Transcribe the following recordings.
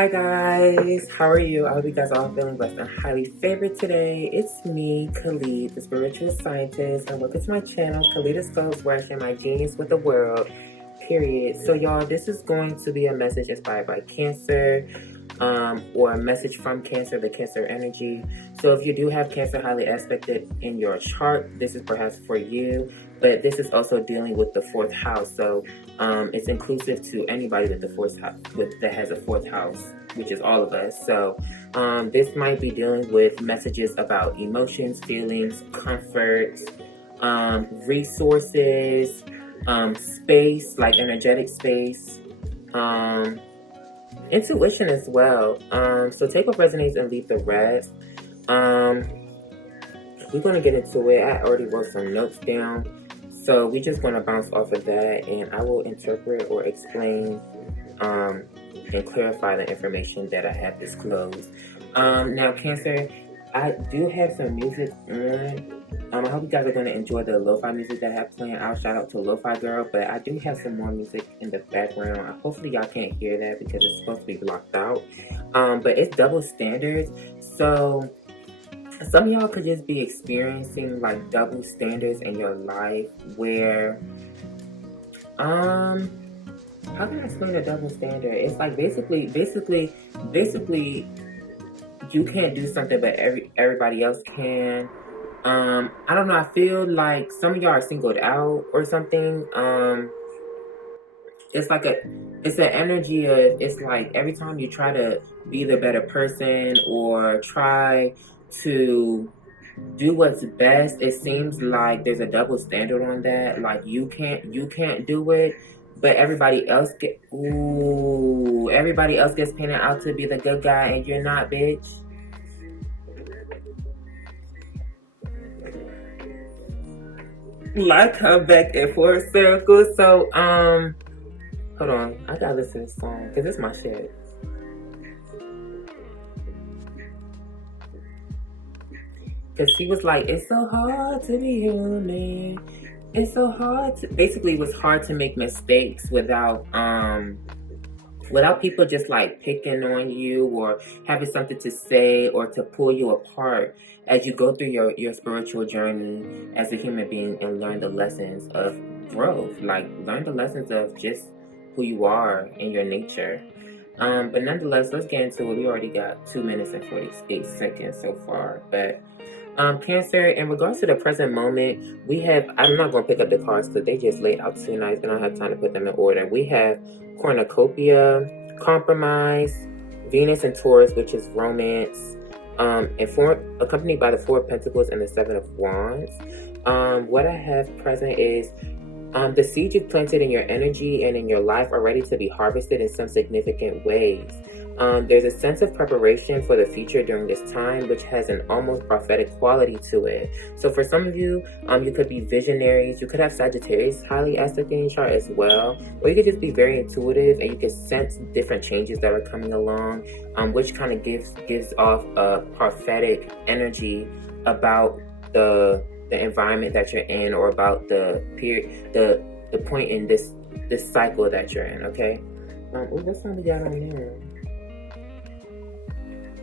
Hi guys, how are you? I hope you guys are all feeling blessed and highly favored today. It's me, Khalid, the spiritual scientist, and welcome to my channel, Kaleidoscopes, where I share my genius with the world, period. So y'all, this is going to be a message inspired by Cancer, or a message from Cancer, the Cancer energy. So if you do have Cancer highly aspected in your chart, this is perhaps for you. But this is also dealing with the fourth house, so it's inclusive to anybody with the fourth house, that has a fourth house, which is all of us. So this might be dealing with messages about emotions, feelings, comfort, resources, space, like energetic space, intuition as well. So take what resonates and leave the rest. We're going to get into it. I already wrote some notes down. So we're just going to bounce off of that, and I will interpret or explain and clarify the information that I have disclosed. Now, Cancer, I do have some music on. I hope you guys are going to enjoy the lo-fi music that I have playing. I'll shout out to Lo-Fi Girl, but I do have some more music in the background. Hopefully y'all can't hear that because it's supposed to be blocked out. But it's double standards, so some of y'all could just be experiencing like double standards in your life where, how can I explain a double standard? It's like basically, you can't do something but everybody else can. I don't know, I feel like some of y'all are singled out or something. It's like it's an energy of, it's like every time you try to be the better person or try to do what's best, it seems like there's a double standard on that. Like you can't do it, but everybody else gets painted out to be the good guy and you're not, bitch. Like come back in full circle. So hold on, I gotta listen to this song because it's my shit. Because she was like, it's so hard to be human. It's so hard to, basically it was hard to make mistakes without people just like picking on you or having something to say or to pull you apart as you go through your spiritual journey as a human being and learn the lessons of growth. Like learn the lessons of just who you are and your nature. But nonetheless, let's get into it. We already got 2 minutes and 48 seconds so far. But Cancer, in regards to the present moment, we have, I'm not going to pick up the cards because they just laid out too nice. I don't have time to put them in order. We have cornucopia, compromise, Venus and Taurus, which is romance, accompanied by the Four of Pentacles and the Seven of Wands. What I have present is the seeds you've planted in your energy and in your life are ready to be harvested in some significant ways. There's a sense of preparation for the future during this time, which has an almost prophetic quality to it. So for some of you, you could be visionaries. You could have Sagittarius highly aspected in your chart as well. Or you could just be very intuitive and you can sense different changes that are coming along, which kind of gives off a prophetic energy about the environment that you're in or about the period, the point in this cycle that you're in, okay? What's one we got on there?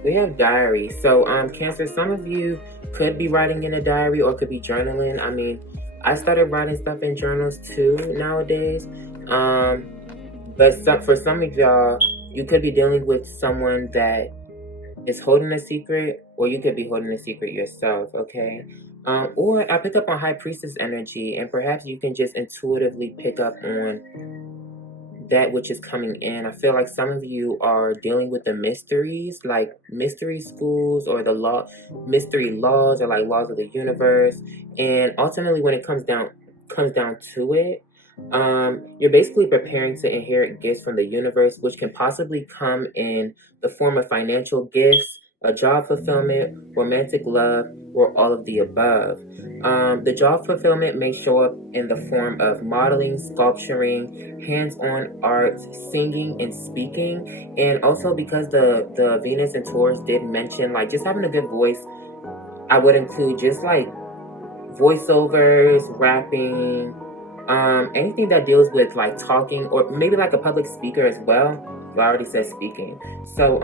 We have diary. So Cancer, some of you could be writing in a diary or could be journaling. I mean, I started writing stuff in journals too nowadays. But for some of y'all, you could be dealing with someone that is holding a secret, or you could be holding a secret yourself, okay? Or I pick up on High Priestess energy, and perhaps you can just intuitively pick up on that which is coming in. I feel like some of you are dealing with the mysteries, like mystery schools or the mystery laws, or like laws of the universe. And ultimately, when it comes down to it, you're basically preparing to inherit gifts from the universe, which can possibly come in the form of financial gifts, a job fulfillment, romantic love, or all of the above. The job fulfillment may show up in the form of modeling, sculpturing, hands-on art, singing, and speaking. And also because the Venus and Taurus did mention like just having a good voice, I would include just like voiceovers, rapping, anything that deals with like talking, or maybe like a public speaker as well. I already said speaking. So,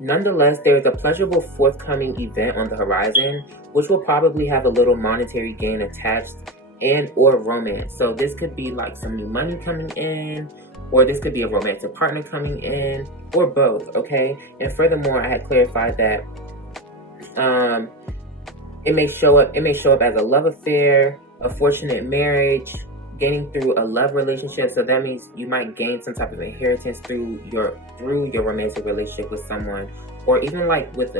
nonetheless, there is a pleasurable forthcoming event on the horizon, which will probably have a little monetary gain attached and or romance. So this could be like some new money coming in, or this could be a romantic partner coming in, or both, okay? And furthermore, I had clarified that it may show up as a love affair, a fortunate marriage, gaining through a love relationship. So that means you might gain some type of inheritance through your romantic relationship with someone, or even like with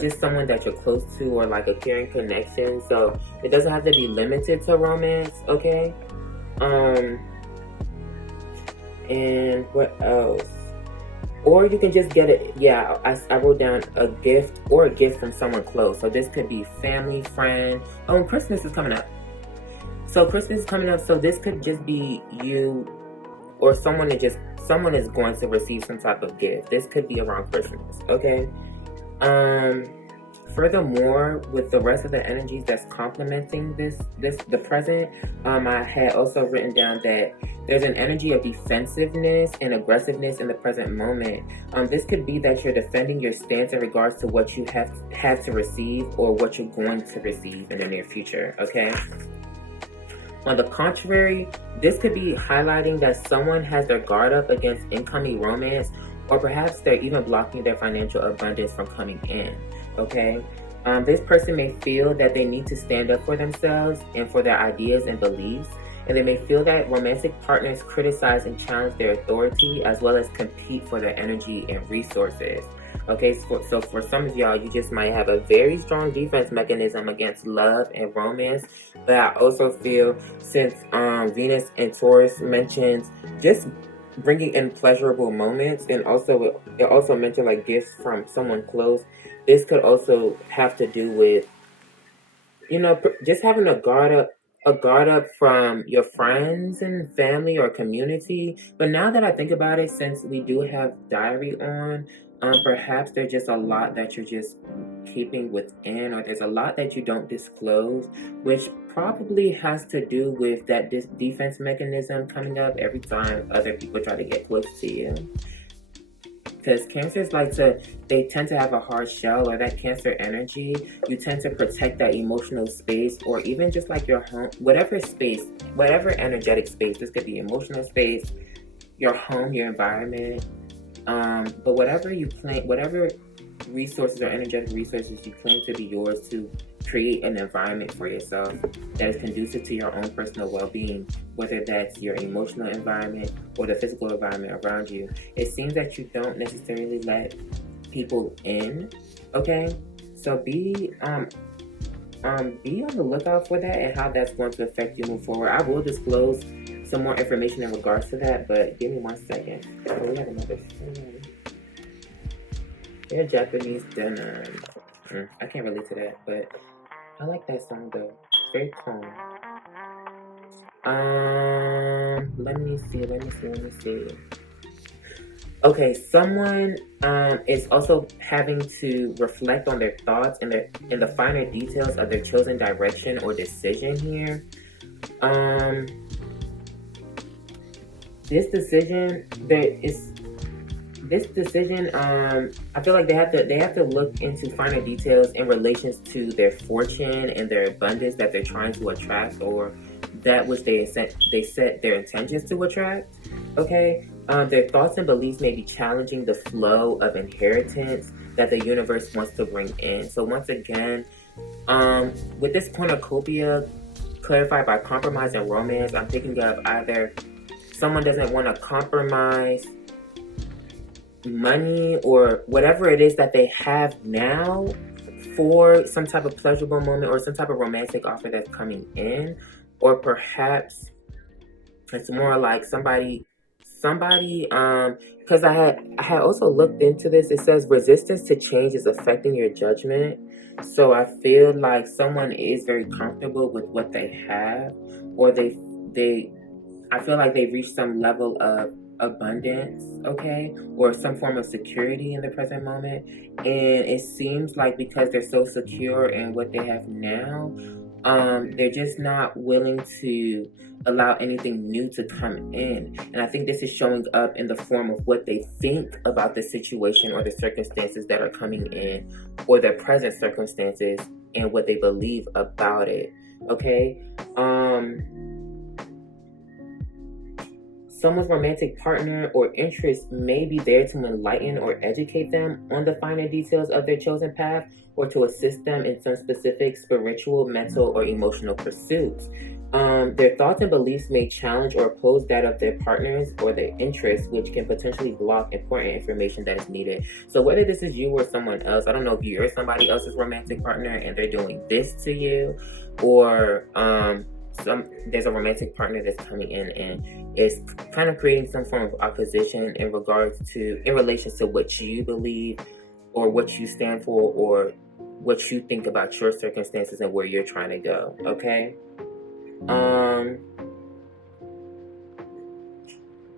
just someone that you're close to, or like a caring connection. So it doesn't have to be limited to romance, okay? And what else? Or you can just get it. Yeah, I wrote down a gift, or a gift from someone close. So this could be family, friend. Oh, and Christmas is coming up. So Christmas is coming up. So this could just be you, or someone is going to receive some type of gift. This could be around Christmas, okay? Furthermore, with the rest of the energies that's complementing the present, I had also written down that there's an energy of defensiveness and aggressiveness in the present moment. This could be that you're defending your stance in regards to what you have to receive, or what you're going to receive in the near future, okay? On the contrary, this could be highlighting that someone has their guard up against incoming romance, or perhaps they're even blocking their financial abundance from coming in, okay? This person may feel that they need to stand up for themselves and for their ideas and beliefs, and they may feel that romantic partners criticize and challenge their authority, as well as compete for their energy and resources. Okay, so for some of y'all, you just might have a very strong defense mechanism against love and romance. But I also feel, since Venus and Taurus mentions just bringing in pleasurable moments, and also it also mentioned like gifts from someone close, this could also have to do with, just having a guard up from your friends and family or community. But now that I think about it, since we do have diary on, perhaps there's just a lot that you're just keeping within, or there's a lot that you don't disclose, which probably has to do with that defense mechanism coming up every time other people try to get close to you. Because Cancers they tend to have a hard shell, or that Cancer energy, you tend to protect that emotional space, or even just like your home, whatever energetic space. This could be emotional space, your home, your environment, but whatever resources or energetic resources you claim to be yours, to create an environment for yourself that is conducive to your own personal well-being, whether that's your emotional environment or the physical environment around you. It seems that you don't necessarily let people in, okay? So be on the lookout for that, and how that's going to affect you move forward. I will disclose some more information in regards to that, but give me 1 second. Oh, we have another song. They're Japanese denim. I can't relate to that, but I like that song though. It's very calm. Let me see. Okay, someone is also having to reflect on their thoughts and the finer details of their chosen direction or decision here. This decision, I feel like they have to look into finer details in relations to their fortune and their abundance that they're trying to attract, or that which they set their intentions to attract. Okay, their thoughts and beliefs may be challenging the flow of inheritance that the universe wants to bring in. So once again, with this cornucopia clarified by compromise and romance, I'm thinking of either someone doesn't want to compromise money or whatever it is that they have now for some type of pleasurable moment or some type of romantic offer that's coming in, or perhaps it's more like somebody because I had also looked into this. It says resistance to change is affecting your judgment. So I feel like someone is very comfortable with what they have, or I feel like they've reached some level of abundance, okay, or some form of security in the present moment, and it seems like because they're so secure in what they have now, They're just not willing to allow anything new to come in. And I think this is showing up in the form of what they think about the situation or the circumstances that are coming in, or their present circumstances and what they believe about it. Okay? Someone's romantic partner or interest may be there to enlighten or educate them on the finer details of their chosen path, or to assist them in some specific spiritual, mental, or emotional pursuits. Their thoughts and beliefs may challenge or oppose that of their partners or their interests, which can potentially block important information that is needed. So whether this is you or someone else, I don't know if you're somebody else's romantic partner and they're doing this to you, or there's a romantic partner that's coming in and is kind of creating some form of opposition in relation to what you believe, or what you stand for, or what you think about your circumstances and where you're trying to go. Okay?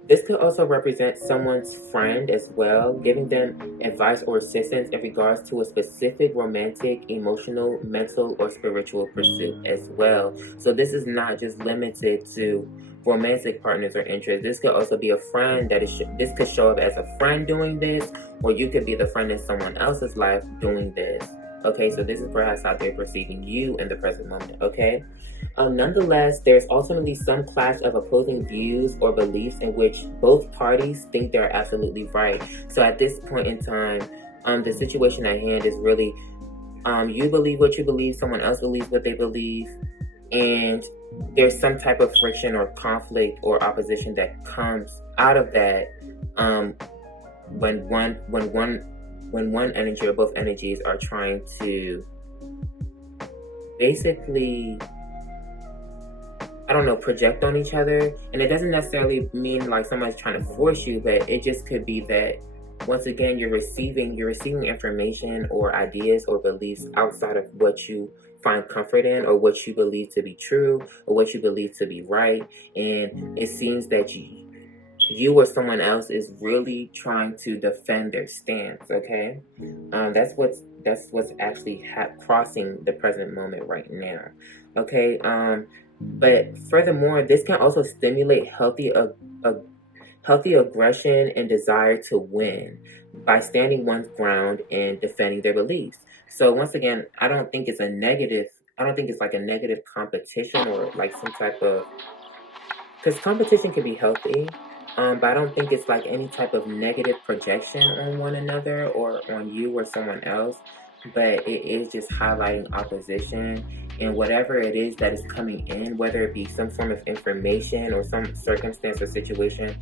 This could also represent someone's friend as well, giving them advice or assistance in regards to a specific romantic, emotional, mental, or spiritual pursuit as well. So this is not just limited to romantic partners or interests. This could also be a friend this could show up as a friend doing this, or you could be the friend in someone else's life doing this. Okay, so this is perhaps how they're perceiving you in the present moment. Okay? Nonetheless, there's ultimately some clash of opposing views or beliefs in which both parties think they're absolutely right. So at this point in time, the situation at hand is really you believe what you believe, someone else believes what they believe, and there's some type of friction or conflict or opposition that comes out of that when one energy or both energies are trying to basically, I don't know, project on each other. And it doesn't necessarily mean like somebody's trying to force you, but it just could be that once again you're receiving information or ideas or beliefs outside of what you find comfort in, or what you believe to be true, or what you believe to be right. And it seems that you or someone else is really trying to defend their stance. Okay? That's what's actually crossing the present moment right now. Okay? But furthermore, this can also stimulate healthy aggression and desire to win by standing one's ground and defending their beliefs. So once again, I don't think it's like a negative competition, or like some type of, because competition can be healthy, but I don't think it's like any type of negative projection on one another or on you or someone else. But it is just highlighting opposition, and whatever it is that is coming in, whether it be some form of information or some circumstance or situation,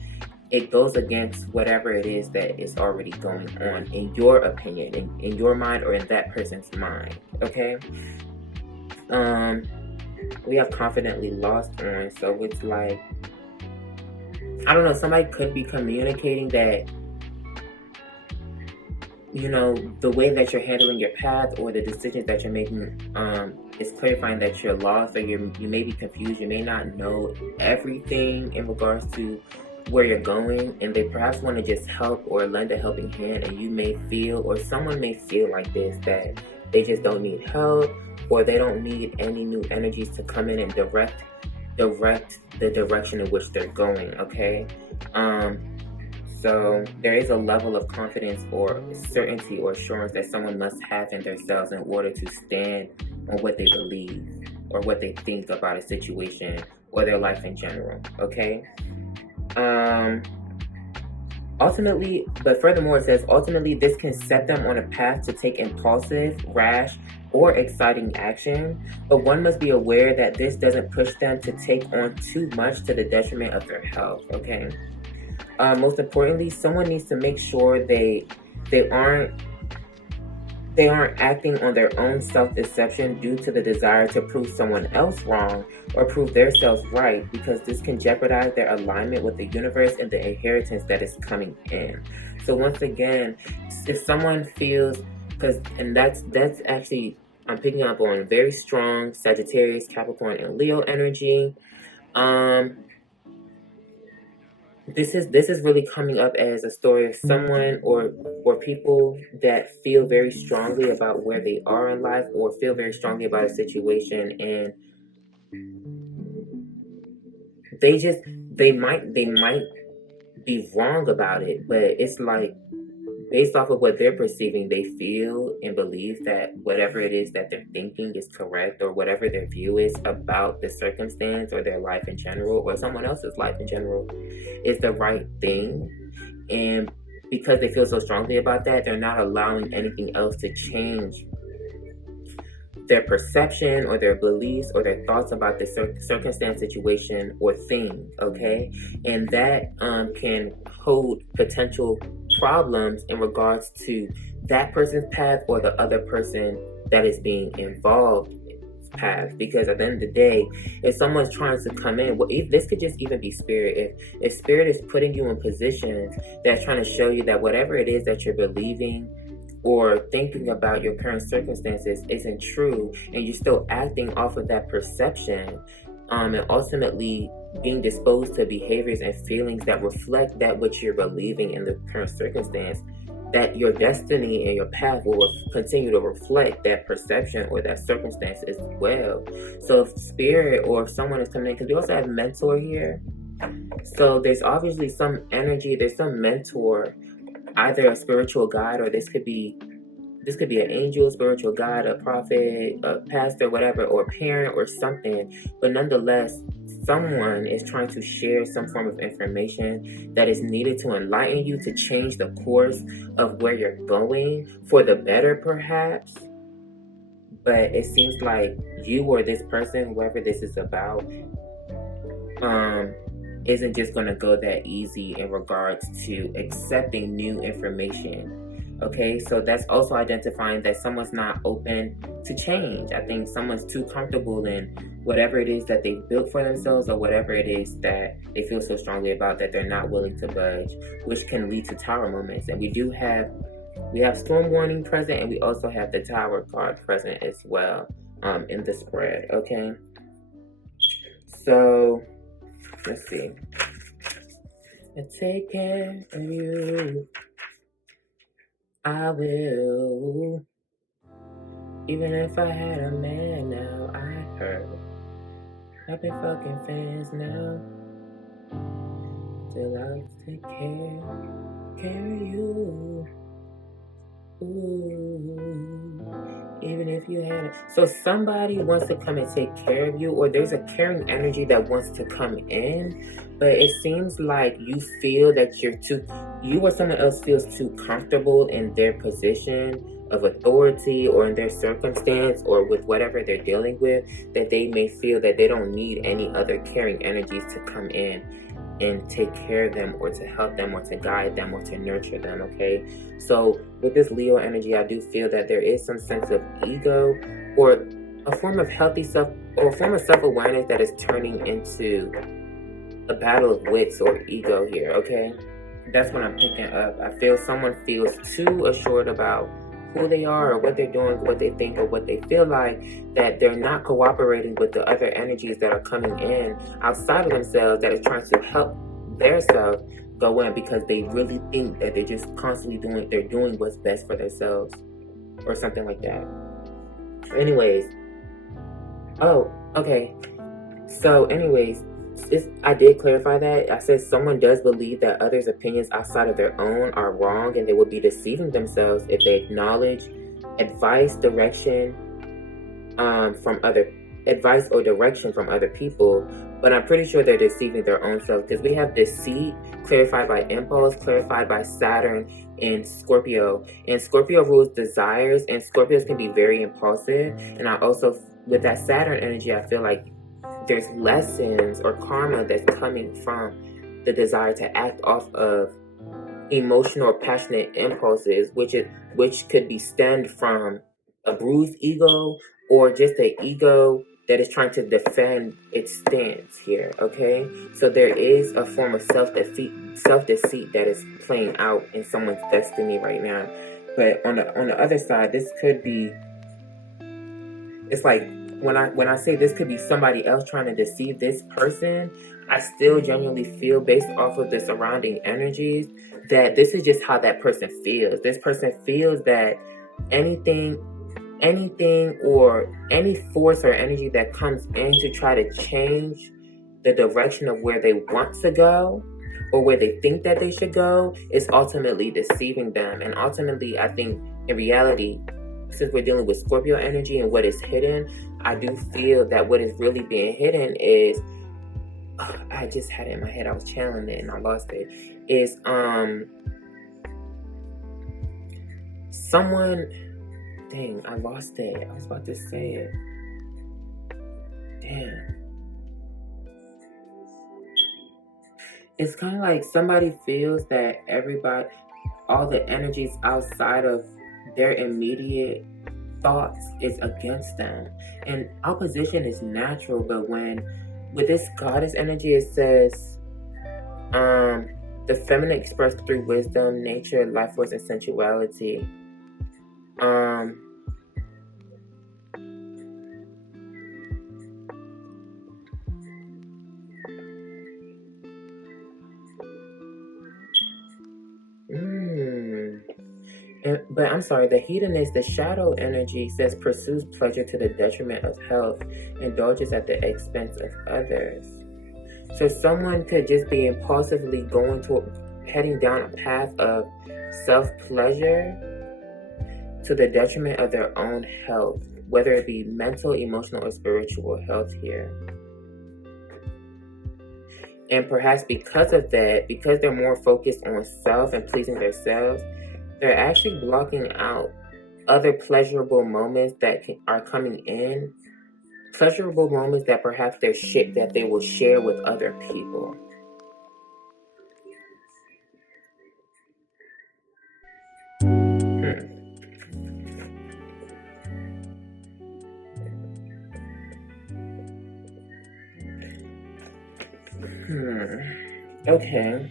it goes against whatever it is that is already going on, in your opinion, in your mind, or in that person's mind. Okay? We have confidently lost on, so it's like, I don't know, somebody could be communicating that, you know, the way that you're handling your path or the decisions that you're making is clarifying that you're lost, or you may be confused. You may not know everything in regards to where you're going, and they perhaps want to just help or lend a helping hand, and you may feel, or someone may feel like this, that they just don't need help, or they don't need any new energies to come in and direct the direction in which they're going. Okay? So there is a level of confidence or certainty or assurance that someone must have in themselves in order to stand on what they believe or what they think about a situation or their life in general. Okay? Ultimately, but furthermore, it says, ultimately, this can set them on a path to take impulsive, rash, or exciting action, but one must be aware that this doesn't push them to take on too much to the detriment of their health. Okay? Most importantly, someone needs to make sure they aren't acting on their own self-deception due to the desire to prove someone else wrong or prove themselves right, because this can jeopardize their alignment with the universe and the inheritance that is coming in. So once again, if someone feels, that's actually, I'm picking up on very strong Sagittarius, Capricorn, and Leo energy. this is really coming up as a story of someone or people that feel very strongly about where they are in life, or feel very strongly about a situation, and they might be wrong about it, but it's like, based off of what they're perceiving, they feel and believe that whatever it is that they're thinking is correct, or whatever their view is about the circumstance or their life in general, or someone else's life in general, is the right thing. And because they feel so strongly about that, they're not allowing anything else to change their perception or their beliefs or their thoughts about the circumstance, situation, or thing, okay? And that can hold potential problems in regards to that person's path or the other person that is being involved path. Because at the end of the day, if someone's trying to come in, well, this could just even be spirit. If spirit is putting you in positions that's trying to show you that whatever it is that you're believing or thinking about your current circumstances isn't true, and you're still acting off of that perception, and ultimately being disposed to behaviors and feelings that reflect that which you're believing in the current circumstance, that your destiny and your path will continue to reflect that perception or that circumstance as well. So if spirit or if someone is coming in, because we also have mentor here, so there's obviously some energy, there's some mentor, either a spiritual guide, or this could be an angel, spiritual guide, a prophet, a pastor, whatever, or parent or something. But nonetheless, someone is trying to share some form of information that is needed to enlighten you, to change the course of where you're going for the better, perhaps. But it seems like you or this person, whoever this is about, isn't just going to go that easy in regards to accepting new information. Okay, so that's also identifying that someone's not open to change. I think someone's too comfortable in whatever it is that they've built for themselves, or whatever it is that they feel so strongly about that they're not willing to budge, which can lead to tower moments. And we have storm warning present, and we also have the tower card present as well in the spread. Okay, so let's see. I take care of you. I will. Even if I had a man now, I heard. I've been fucking fans now. Till I take care of you. Ooh. Even if you had it. So somebody wants to come and take care of you, or there's a caring energy that wants to come in, but it seems like you feel that you or someone else feels too comfortable in their position of authority, or in their circumstance, or with whatever they're dealing with, that they may feel that they don't need any other caring energies to come in and take care of them, or to help them, or to guide them, or to nurture them. Okay, so with this Leo energy, I do feel that there is some sense of ego, or a form of healthy self, or a form of self-awareness that is turning into a battle of wits or ego here. Okay, that's what I'm picking up. I feel someone feels too assured about who they are, or what they're doing, what they think, or what they feel like, that they're not cooperating with the other energies that are coming in outside of themselves, that are trying to help their self go in, because they really think that they're just constantly doing what's best for themselves, or something like that. Anyways, I did clarify that. I said someone does believe that others' opinions outside of their own are wrong, and they would be deceiving themselves if they acknowledge advice or direction from other people. But I'm pretty sure they're deceiving their own self, because we have deceit clarified by impulse, clarified by Saturn in Scorpio. And Scorpio rules desires, and Scorpios can be very impulsive. And I also, with that Saturn energy, I feel like there's lessons or karma that's coming from the desire to act off of emotional or passionate impulses, which could be stemmed from a bruised ego, or just an ego that is trying to defend its stance here. Okay, so there is a form of self-deceit that is playing out in someone's destiny right now. But on the other side, this could be, it's like when I say this could be somebody else trying to deceive this person, I still genuinely feel, based off of the surrounding energies, that this is just how that person feels. This person feels that anything or any force or energy that comes in to try to change the direction of where they want to go or where they think that they should go is ultimately deceiving them. And ultimately, I think in reality, since we're dealing with Scorpio energy and what is hidden, I do feel that what is really being hidden is, I just had it in my head, I was channeling it and I lost it, is someone, dang, I lost it. I was about to say it. Damn. It's kind of like somebody feels that everybody, all the energies outside of their immediate thoughts is against them. And opposition is natural, but with this goddess energy, it says, the feminine expressed through wisdom, nature, life force, and sensuality. But I'm sorry, the hedonist, the shadow energy says pursues pleasure to the detriment of health, indulges at the expense of others. So someone could just be impulsively heading down a path of self-pleasure to the detriment of their own health, whether it be mental, emotional, or spiritual health here. And perhaps because of that, because they're more focused on self and pleasing themselves, they're actually blocking out other pleasurable moments that are coming in. Pleasurable moments that perhaps that they will share with other people. Okay.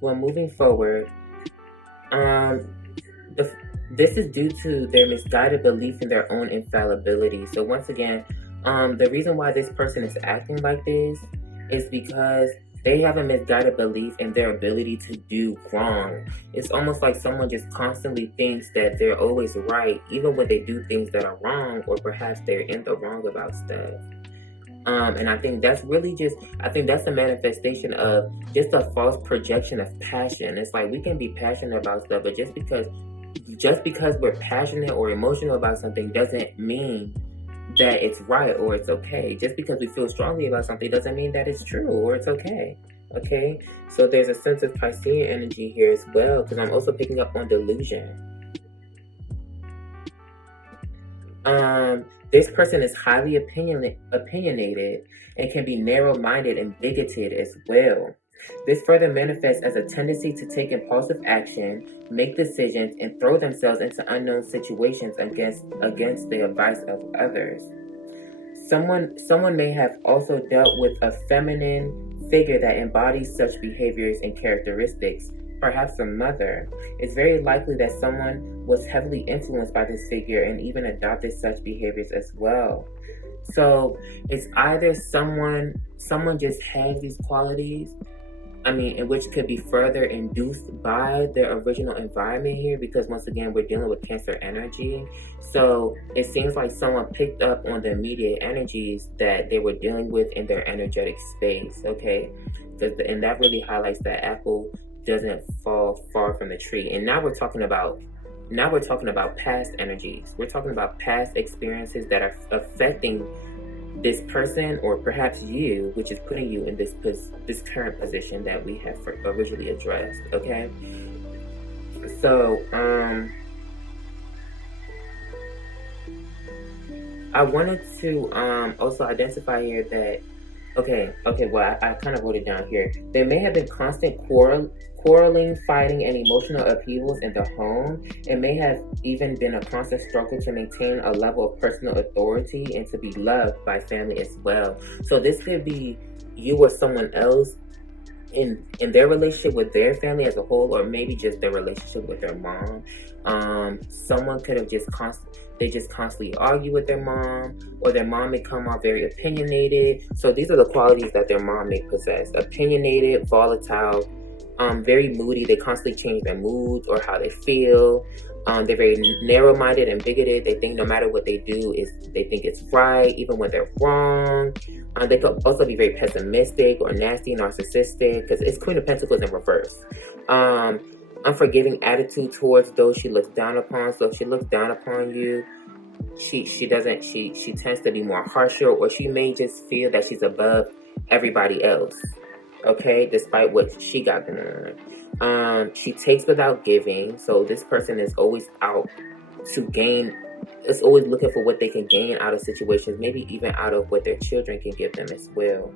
Well, moving forward, this is due to their misguided belief in their own infallibility. So once again, the reason why this person is acting like this is because they have a misguided belief in their ability to do wrong. It's almost like someone just constantly thinks that they're always right, even when they do things that are wrong, or perhaps they're in the wrong about stuff. And I think that's really that's a manifestation of just a false projection of passion. It's like we can be passionate about stuff, but just because we're passionate or emotional about something doesn't mean that it's right or it's okay. Just because we feel strongly about something doesn't mean that it's true or it's okay. Okay? So there's a sense of Piscean energy here as well, because I'm also picking up on delusion. This person is highly opinionated and can be narrow-minded and bigoted as well. This further manifests as a tendency to take impulsive action, make decisions, and throw themselves into unknown situations against the advice of others. Someone may have also dealt with a feminine figure that embodies such behaviors and characteristics, perhaps a mother. It's very likely that someone was heavily influenced by this figure and even adopted such behaviors as well. So it's either someone just has these qualities, and which could be further induced by their original environment here, because once again, we're dealing with Cancer energy. So it seems like someone picked up on the immediate energies that they were dealing with in their energetic space, okay? And that really highlights that apple doesn't fall far from the tree. And now we're talking about past energies. We're talking about past experiences that are affecting this person, or perhaps you, which is putting you in this current position that we have originally addressed. Okay, so I wanted to also identify here that well, I kind of wrote it down here. There may have been constant quarreling, fighting, and emotional upheavals in the home. It may have even been a constant struggle to maintain a level of personal authority and to be loved by family as well. So this could be you or someone else in their relationship with their family as a whole, or maybe just their relationship with their mom. Someone could have they just constantly argue with their mom, or their mom may come off very opinionated. So these are the qualities that their mom may possess: opinionated, volatile, very moody. They constantly change their moods or how they feel. They're very narrow-minded and bigoted. They think no matter what they do, they think it's right, even when they're wrong. They could also be very pessimistic or nasty, narcissistic, because it's Queen of Pentacles in reverse. Unforgiving attitude towards those she looks down upon. So if she looks down upon you, she tends to be more harsher, or she may just feel that she's above everybody else. Okay, despite what she got going on. She takes without giving. So this person is always out to gain. It's always looking for what they can gain out of situations, maybe even out of what their children can give them as well.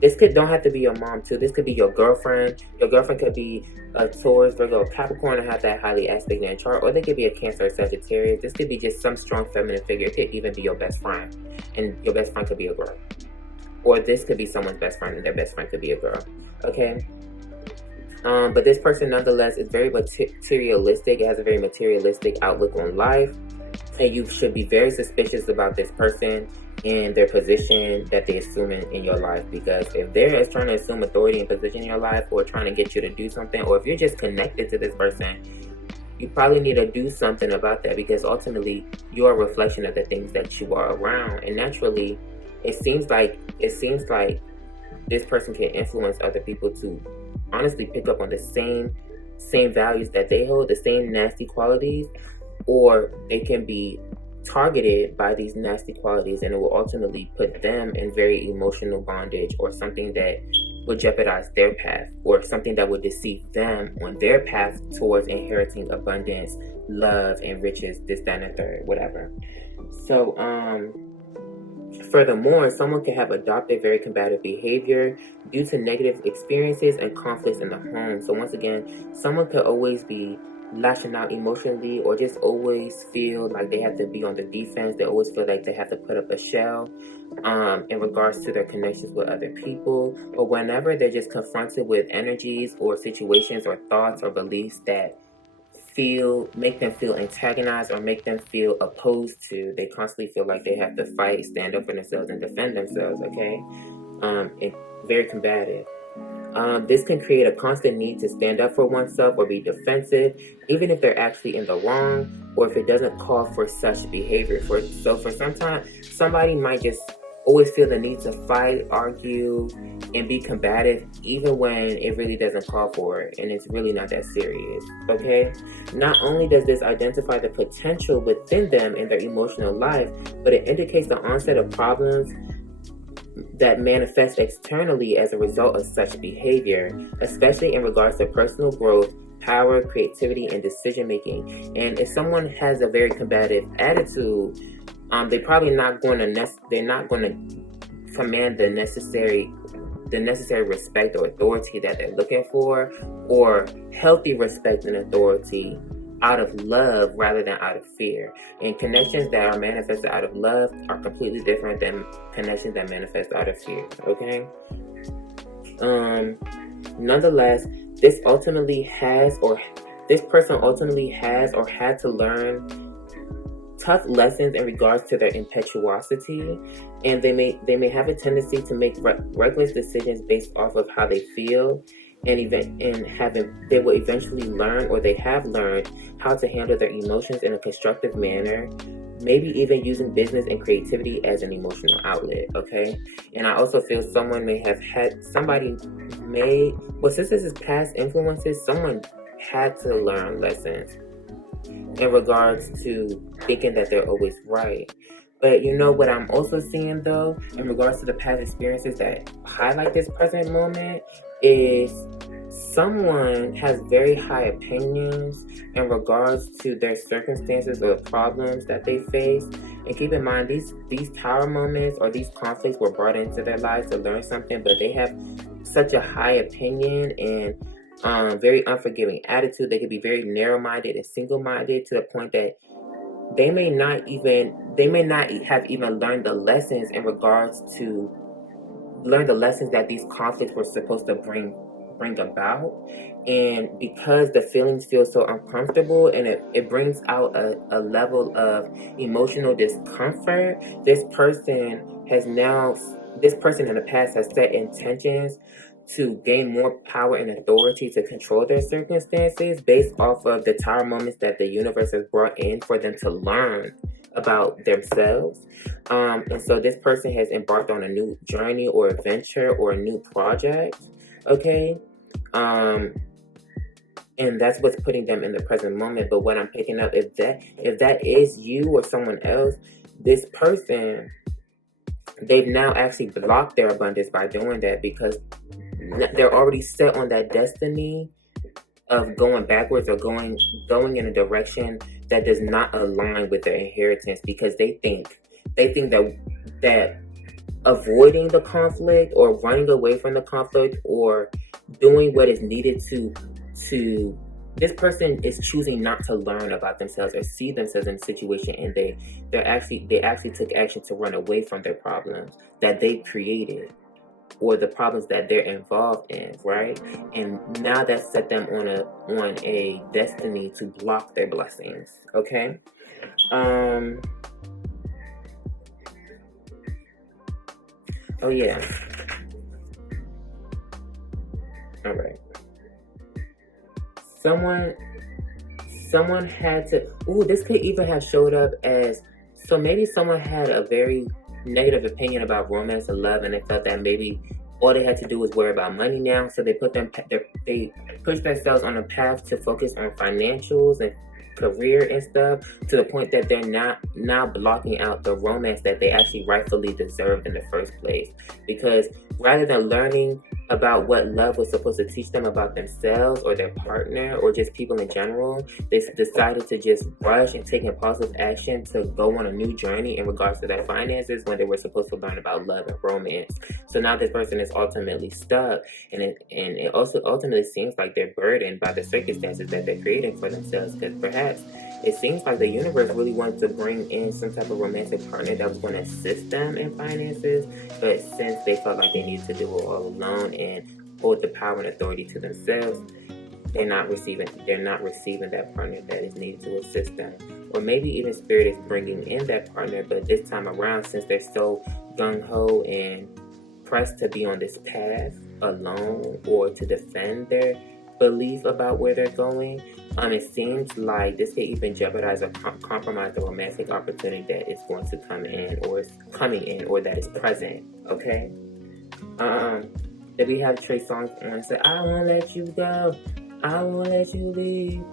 This don't have to be your mom too. This could be your girlfriend. Your girlfriend could be a Taurus, Virgo, Capricorn, and have that highly aspect in their chart, or they could be a Cancer or Sagittarius. This could be just some strong feminine figure. It could even be your best friend, and your best friend could be a girl. Or this could be someone's best friend, and their best friend could be a girl. Okay? But this person, nonetheless, is very materialistic. It has a very materialistic outlook on life. And you should be very suspicious about this person and their position that they assume in your life. Because if they're trying to assume authority and position in your life, or trying to get you to do something, or if you're just connected to this person, you probably need to do something about that, because ultimately you're a reflection of the things that you are around. And naturally, it seems like this person can influence other people to honestly pick up on the same values that they hold, the same nasty qualities, or they can be targeted by these nasty qualities, and it will ultimately put them in very emotional bondage, or something that would jeopardize their path, or something that would deceive them on their path towards inheriting abundance, love, and riches, this, that, and the third, whatever. So, furthermore, someone can have adopted very combative behavior due to negative experiences and conflicts in the home. So once again, someone could always be lashing out emotionally, or just always feel like they have to be on the defense. They always feel like they have to put up a shell in regards to their connections with other people. But whenever they're just confronted with energies or situations or thoughts or beliefs that make them feel antagonized or make them feel opposed to, they constantly feel like they have to fight, stand up for themselves, and defend themselves. Okay, and very combative. This can create a constant need to stand up for oneself or be defensive, even if they're actually in the wrong, or if it doesn't call for such behavior. For sometimes somebody might just always feel the need to fight, argue, and be combative, even when it really doesn't call for it, and it's really not that serious. Okay? Not only does this identify the potential within them in their emotional life, but it indicates the onset of problems that manifest externally as a result of such behavior, especially in regards to personal growth, power, creativity, and decision making. And if someone has a very combative attitude, they're probably not going to command the necessary respect or authority that they're looking for, or healthy respect and authority out of love rather than out of fear. And connections that are manifested out of love are completely different than connections that manifest out of fear. Okay? Nonetheless, this person ultimately has or had to learn tough lessons in regards to their impetuosity, and they may have a tendency to make reckless decisions based off of how they feel, and they will eventually learn, or they have learned, how to handle their emotions in a constructive manner, maybe even using business and creativity as an emotional outlet. Okay? And I also feel someone may have had since this is past influences, someone had to learn lessons in regards to thinking that they're always right. But you know what I'm also seeing, though, in regards to the past experiences that highlight this present moment, is someone has very high opinions in regards to their circumstances or problems that they face. And keep in mind, these tower moments or these conflicts were brought into their lives to learn something, but they have such a high opinion and very unforgiving attitude. They could be very narrow-minded and single-minded, to the point that they may not have even learned the lessons in regards to learn the lessons that these conflicts were supposed to bring about. And because the feelings feel so uncomfortable, and it brings out a level of emotional discomfort, this person in the past has set intentions to gain more power and authority to control their circumstances based off of the Tower moments that the universe has brought in for them to learn about themselves. And so this person has embarked on a new journey or adventure or a new project, okay? And that's what's putting them in the present moment. But what I'm picking up, if that is you or someone else, this person, they've now actually blocked their abundance by doing that, because they're already set on that destiny of going backwards or going in a direction that does not align with their inheritance, because they think that avoiding the conflict or running away from the conflict or doing what is needed to this person is choosing not to learn about themselves or see themselves in a situation, and they actually took action to run away from their problems that they created or the problems that they're involved in, right? And now that's set them on a destiny to block their blessings, okay? Oh yeah. All right. Someone had to. Ooh, this could even have showed up as. So maybe someone had a very negative opinion about romance and love, and they felt that maybe all they had to do was worry about money now. So they pushed themselves on a path to focus on financials and career and stuff, to the point that they're not now blocking out the romance that they actually rightfully deserved in the first place. Because rather than learning about what love was supposed to teach them about themselves or their partner or just people in general, they decided to just rush and take impulsive action to go on a new journey in regards to their finances when they were supposed to learn about love and romance. So now this person is ultimately stuck, and it also ultimately seems like they're burdened by the circumstances that they're creating for themselves, because perhaps it seems like the universe really wants to bring in some type of romantic partner that was going to assist them in finances, but since they felt like they needed to do it all alone and hold the power and authority to themselves, they're not receiving that partner that is needed to assist them. Or maybe even spirit is bringing in that partner, but this time around, since they're so gung-ho and pressed to be on this path alone or to defend their belief about where they're going, it seems like this could even jeopardize or compromise the romantic opportunity that is going to come in or is coming in or that is present, okay? Then we have Trey Songz on say, I won't let you go, I won't let you leave.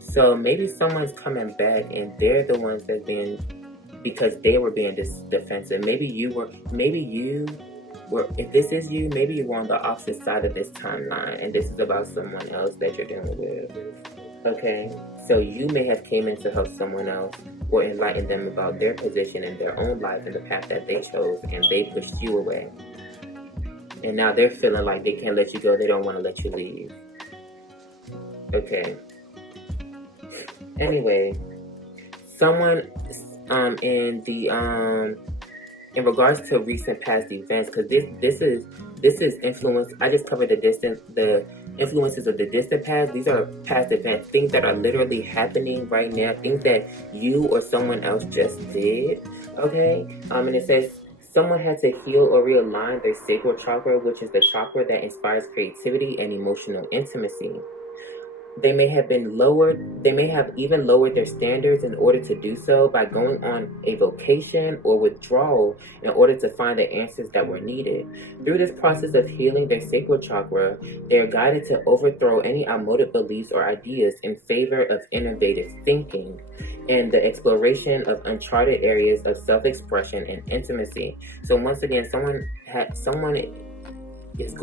So maybe someone's coming back and they're the ones that's being, because they were being defensive. Maybe you were, if this is you, maybe you were on the opposite side of this timeline, and this is about someone else that you're dealing with, okay? So you may have came in to help someone else or enlighten them about their position in their own life and the path that they chose, and they pushed you away. And now they're feeling like they can't let you go, they don't want to let you leave. Okay. Anyway, someone in regards to recent past events, because this is influence. I just covered the influences of the distant past. These are past events, things that are literally happening right now, things that you or someone else just did. Okay, and it says someone had to heal or realign their sacral chakra, which is the chakra that inspires creativity and emotional intimacy. They may have even lowered their standards in order to do so by going on a vacation or withdrawal in order to find the answers that were needed. Through this process of healing their sacral chakra, they are guided to overthrow any outmoded beliefs or ideas in favor of innovative thinking and the exploration of uncharted areas of self-expression and intimacy. So once again, someone is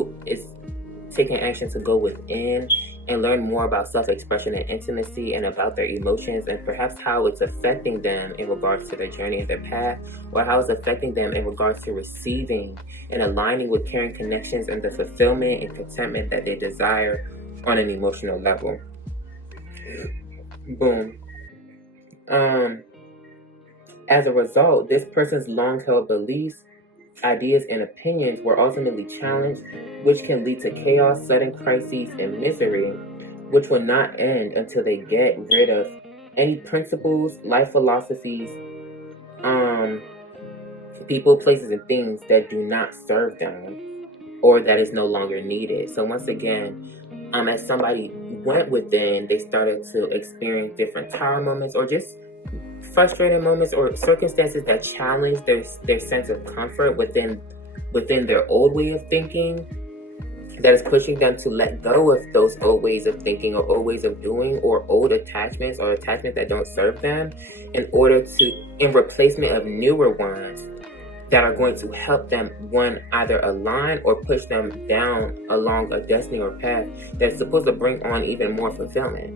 taking action to go within and learn more about self-expression and intimacy and about their emotions and perhaps how it's affecting them in regards to their journey and their path, or how it's affecting them in regards to receiving and aligning with caring connections and the fulfillment and contentment that they desire on an emotional level. Boom. As a result, this person's long-held beliefs, ideas, and opinions were ultimately challenged, which can lead to chaos, sudden crises, and misery, which will not end until they get rid of any principles, life philosophies, people, places, and things that do not serve them or that is no longer needed. So once again, as somebody went within, they started to experience different tower moments or just frustrating moments or circumstances that challenge their sense of comfort within their old way of thinking, that is pushing them to let go of those old ways of thinking or old ways of doing or old attachments or attachments that don't serve them in replacement of newer ones that are going to help them, one, either align or push them down along a destiny or path that's supposed to bring on even more fulfillment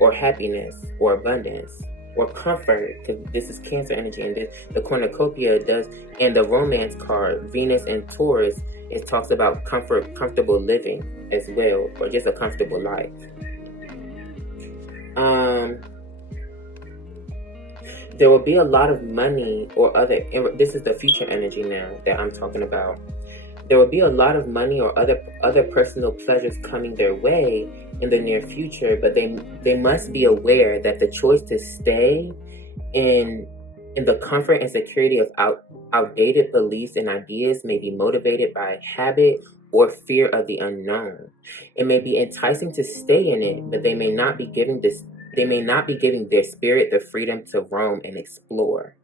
or happiness or abundance or comfort, because this is Cancer energy, and the cornucopia does, and the romance card, Venus and Taurus, it talks about comfortable living as well, or just a comfortable life. There will be a lot of money or other, this is the future energy now that I'm talking about. There will be a lot of money or other personal pleasures coming their way in the near future, but they must be aware that the choice to stay in the comfort and security of outdated beliefs and ideas may be motivated by habit or fear of the unknown. It may be enticing to stay in it, but they may not be giving their spirit the freedom to roam and explore.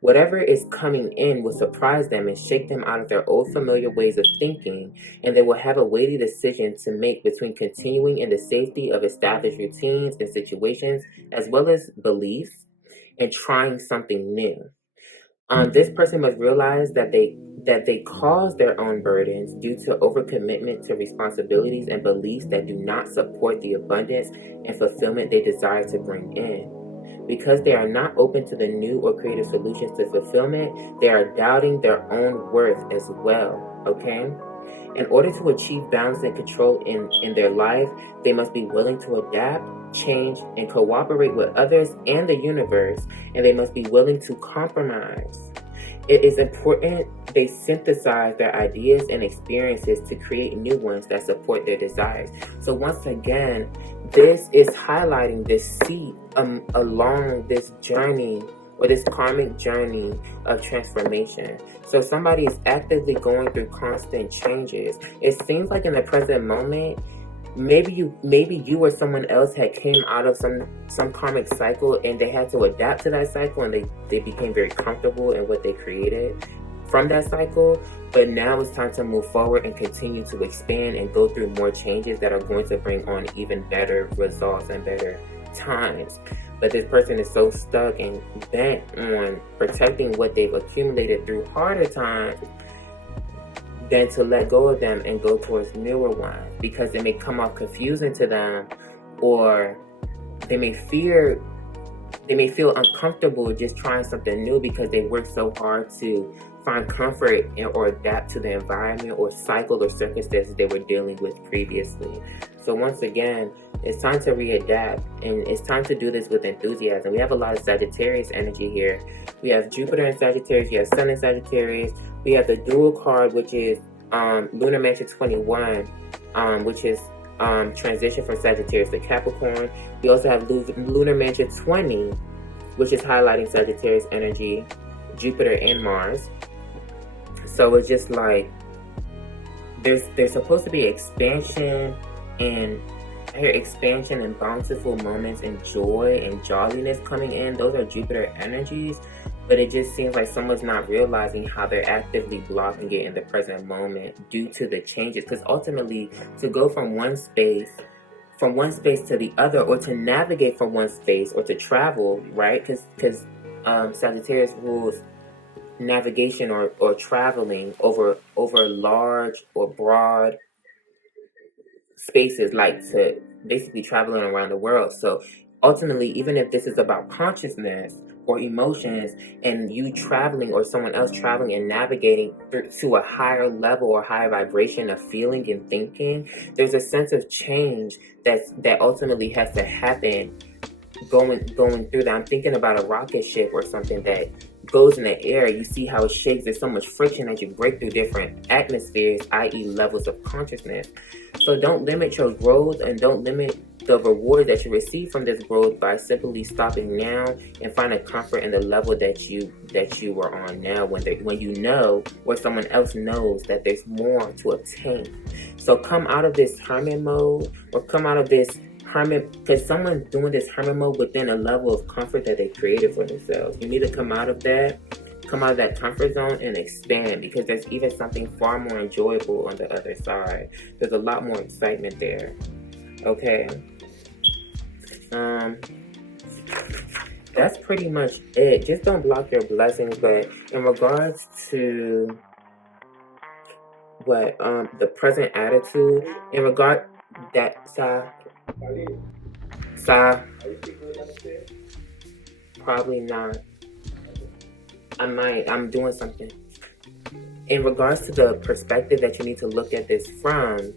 Whatever is coming in will surprise them and shake them out of their old familiar ways of thinking, and they will have a weighty decision to make between continuing in the safety of established routines and situations, as well as beliefs, and trying something new. This person must realize that they cause their own burdens due to overcommitment to responsibilities and beliefs that do not support the abundance and fulfillment they desire to bring in. Because they are not open to the new or creative solutions to fulfillment, they are doubting their own worth as well, okay? In order to achieve balance and control in their life, they must be willing to adapt, change, and cooperate with others and the universe, and they must be willing to compromise. It is important they synthesize their ideas and experiences to create new ones that support their desires. So once again, this is highlighting this seed along this journey or this karmic journey of transformation. So somebody is actively going through constant changes. It seems like in the present moment, maybe you or someone else had came out of some karmic cycle and they had to adapt to that cycle, and they became very comfortable in what they created from that cycle. But now it's time to move forward and continue to expand and go through more changes that are going to bring on even better results and better times. But this person is so stuck and bent on protecting what they've accumulated through harder times than to let go of them and go towards newer ones, because they may come off confusing to them, or they may feel uncomfortable just trying something new because they worked so hard to find comfort or adapt to the environment or cycle or circumstances they were dealing with previously. So once again, it's time to readapt, and it's time to do this with enthusiasm. We have a lot of Sagittarius energy here. We have Jupiter in Sagittarius, you have Sun in Sagittarius. We have the dual card, which is Lunar Mansion 21, which is transition from Sagittarius to Capricorn. We also have Lunar Mansion 20, which is highlighting Sagittarius energy, Jupiter and Mars. So it's just like there's supposed to be expansion and bountiful moments and joy and jolliness coming in. Those are Jupiter energies, but it just seems like someone's not realizing how they're actively blocking it in the present moment due to the changes. Because ultimately, to go from one space to the other, or to navigate from one space, or to travel, right? Because Sagittarius rules navigation or traveling over large or broad spaces, like to basically traveling around the world. So ultimately, even if this is about consciousness or emotions, and you traveling or someone else traveling and navigating to a higher level or higher vibration of feeling and thinking, there's a sense of change that ultimately has to happen going through that. I'm thinking about a rocket ship or something that goes in the air. You see how it shakes. There's so much friction that you break through different atmospheres, i.e. levels of consciousness. So don't limit your growth, and don't limit the reward that you receive from this growth by simply stopping now and finding comfort in the level that you were on now, when you know, or someone else knows, that there's more to obtain. So come out of this hermit mode, or come out of this hermit, because someone's doing this hermit mode within a level of comfort that they created for themselves. You need to come out of that comfort zone and expand, because there's even something far more enjoyable on the other side. There's a lot more excitement there. Okay. That's pretty much it. Just don't block your blessings. But in regards to what the present attitude, in regard that probably not. I'm doing something. In regards to the perspective that you need to look at this from,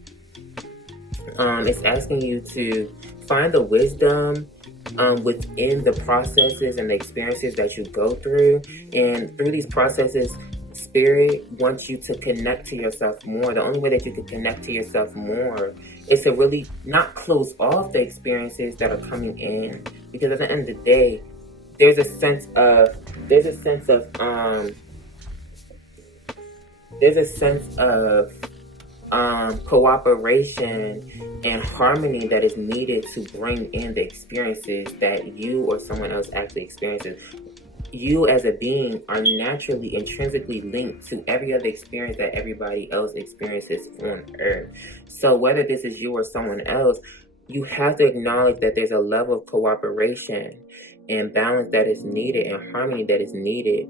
it's asking you to find the wisdom within the processes and the experiences that you go through. And through these processes, Spirit wants you to connect to yourself more. The only way that you can connect to yourself more is to really not close off the experiences that are coming in. Because at the end of the day, there's a sense of cooperation and harmony that is needed to bring in the experiences that you or someone else actually experiences. You as a being are naturally intrinsically linked to every other experience that everybody else experiences on earth. So whether this is you or someone else, you have to acknowledge that there's a level of cooperation and balance that is needed, and harmony that is needed,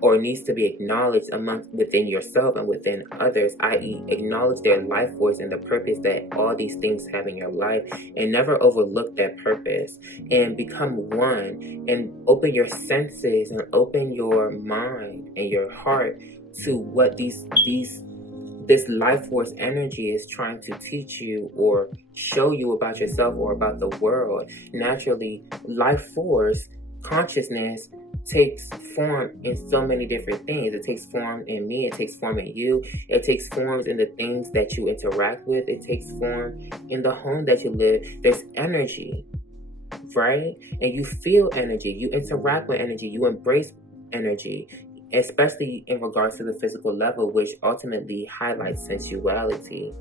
or needs to be acknowledged within yourself and within others, i.e. acknowledge their life force and the purpose that all these things have in your life, and never overlook that purpose, and become one, and open your senses and open your mind and your heart to what this life force energy is trying to teach you or show you about yourself or about the world. Naturally, life force consciousness takes form in so many different things. It takes form in me, it takes form in you, it takes forms in the things that you interact with, it takes form in the home that you live. There's energy, right? And you feel energy, you interact with energy, you embrace energy, especially in regards to the physical level, which ultimately highlights sensuality.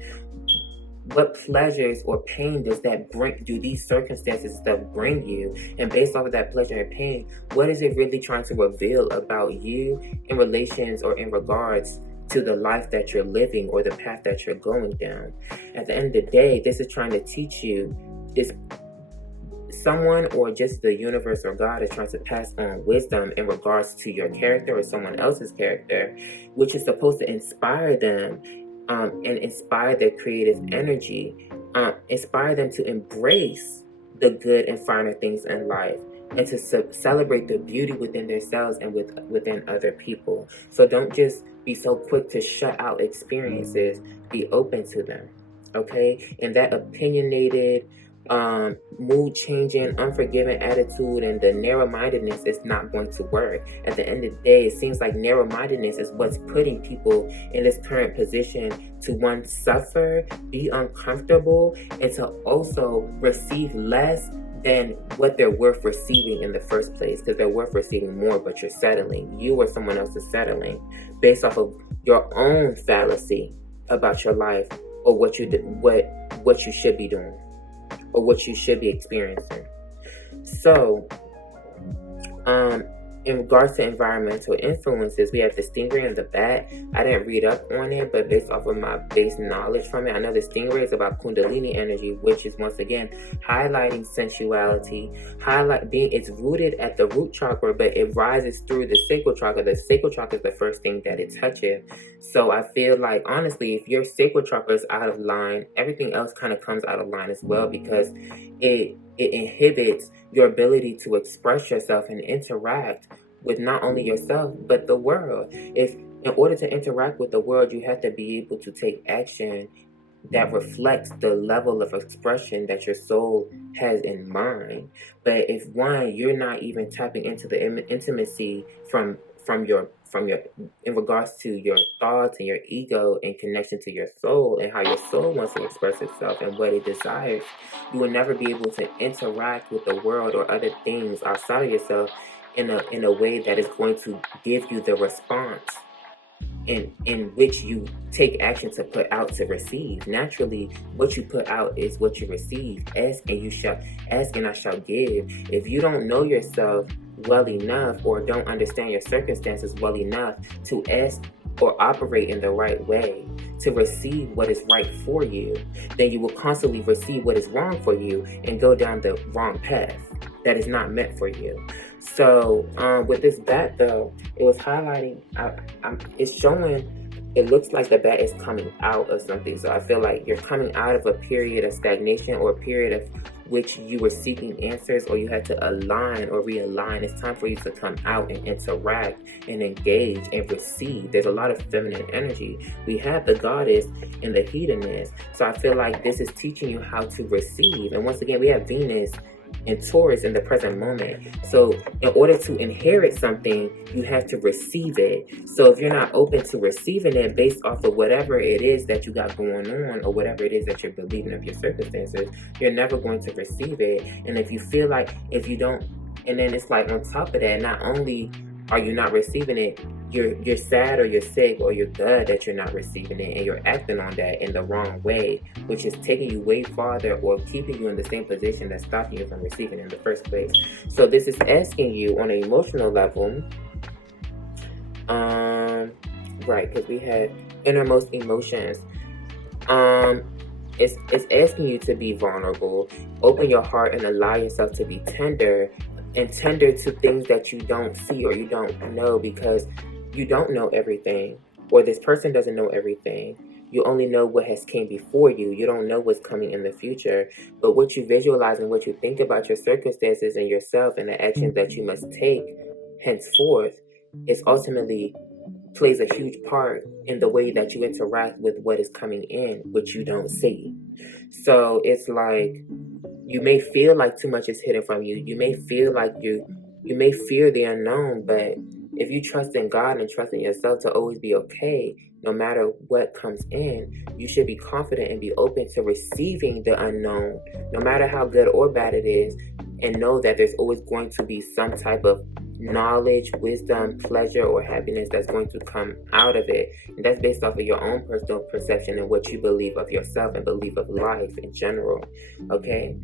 What pleasures or pain do these circumstances that bring you? And based off of that pleasure and pain, what is it really trying to reveal about you in relations or in regards to the life that you're living or the path that you're going down? At the end of the day, this is trying to teach you, is someone or just the universe or God is trying to pass on wisdom in regards to your character or someone else's character, which is supposed to inspire them and inspire their creative energy, inspire them to embrace the good and finer things in life, and to celebrate the beauty within themselves and within other people. So don't just be so quick to shut out experiences. Be open to them, okay? And that opinionated, mood-changing, unforgiving attitude and the narrow-mindedness is not going to work. At the end of the day, it seems like narrow-mindedness is what's putting people in this current position to, one, suffer, be uncomfortable, and to also receive less than what they're worth receiving in the first place, because they're worth receiving more, but you're settling. You or someone else is settling based off of your own fallacy about your life, or what you should be doing, or what you should be experiencing. So, in regards to environmental influences, we have the stingray and the bat. I didn't read up on it, but based off of my base knowledge from it, I know the stingray is about Kundalini energy, which is once again highlighting sensuality, it's rooted at the root chakra, but it rises through the sacral chakra. The sacral chakra is the first thing that it touches. So I feel like, honestly, if your sacral chakra is out of line, everything else kind of comes out of line as well, because it inhibits your ability to express yourself and interact with not only yourself but the world. If in order to interact with the world, you have to be able to take action that reflects the level of expression that your soul has in mind. But if one, you're not even tapping into the intimacy from your in regards to your thoughts and your ego and connection to your soul and how your soul wants to express itself and what it desires, you will never be able to interact with the world or other things outside of yourself in a way that is going to give you the response in which you take action to put out to receive. Naturally, what you put out is what you receive. Ask and I shall give. If you don't know yourself well enough or don't understand your circumstances well enough to ask or operate in the right way to receive what is right for you, then you will constantly receive what is wrong for you and go down the wrong path that is not meant for you. So with this bat though, it was highlighting, it's showing, it looks like the bat is coming out of something. So I feel like you're coming out of a period of stagnation or a period of which you were seeking answers or you had to align or realign. It's time for you to come out and interact and engage and receive. There's a lot of feminine energy. We have the goddess and the hedonist. So I feel like this is teaching you how to receive. And once again, we have Venus and Taurus in the present moment. So in order to inherit something, you have to receive it. So if you're not open to receiving it based off of whatever it is that you got going on or whatever it is that you're believing of your circumstances, you're never going to receive it. And if you feel like if you don't, and then it's like on top of that, not only are you not receiving it, you're sad or you're sick or you're good that you're not receiving it, and you're acting on that in the wrong way, which is taking you way farther or keeping you in the same position that's stopping you from receiving it in the first place. So this is asking you on an emotional level, right, because we have innermost emotions. It's asking you to be vulnerable, open your heart and allow yourself to be tender, and tender to things that you don't see or you don't know, because you don't know everything, or this person doesn't know everything. You only know what has came before you. You don't know what's coming in the future. But what you visualize and what you think about your circumstances and yourself and the actions that you must take henceforth is ultimately plays a huge part in the way that you interact with what is coming in, which you don't see. So it's like you may feel like too much is hidden from you. You may feel like you may fear the unknown, but if you trust in God and trust in yourself to always be okay, no matter what comes in, you should be confident and be open to receiving the unknown, no matter how good or bad it is, and know that there's always going to be some type of knowledge, wisdom, pleasure, or happiness that's going to come out of it. And that's based off of your own personal perception and what you believe of yourself and believe of life in general. Okay?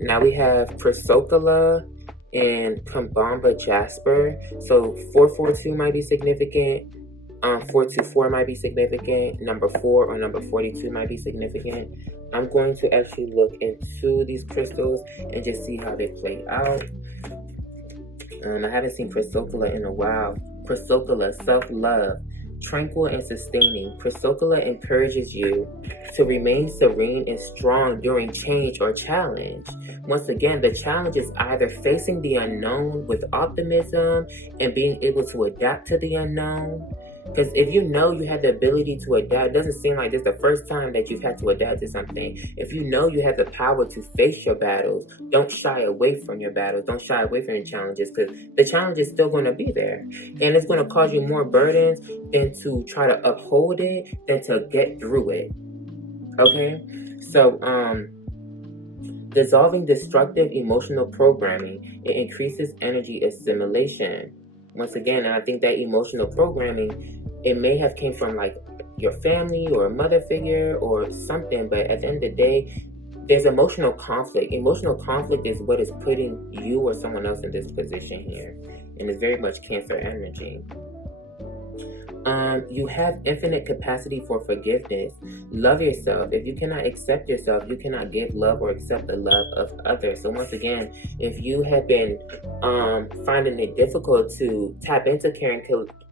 Now we have Chrysocolla and Kambamba Jasper. So 442 might be significant. 424 might be significant. Number 4 or number 42 might be significant. I'm going to actually look into these crystals and just see how they play out. I haven't seen Chrysocolla in a while. Chrysocolla, self-love, tranquil and sustaining. Chrysocolla encourages you to remain serene and strong during change or challenge. Once again, the challenge is either facing the unknown with optimism and being able to adapt to the unknown. Because if you know you have the ability to adapt, it doesn't seem like this is the first time that you've had to adapt to something. If you know you have the power to face your battles, don't shy away from your battles. Don't shy away from your challenges, because the challenge is still going to be there. And it's going to cause you more burdens than to try to uphold it, than to get through it. Okay? So, dissolving destructive emotional programming, it increases energy assimilation. Once again, I think that emotional programming, it may have came from like your family or a mother figure or something, but at the end of the day, there's emotional conflict. Emotional conflict is what is putting you or someone else in this position here, and it's very much Cancer energy. You have infinite capacity for forgiveness. Love yourself. If you cannot accept yourself, you cannot give love or accept the love of others. So once again, if you have been finding it difficult to tap into caring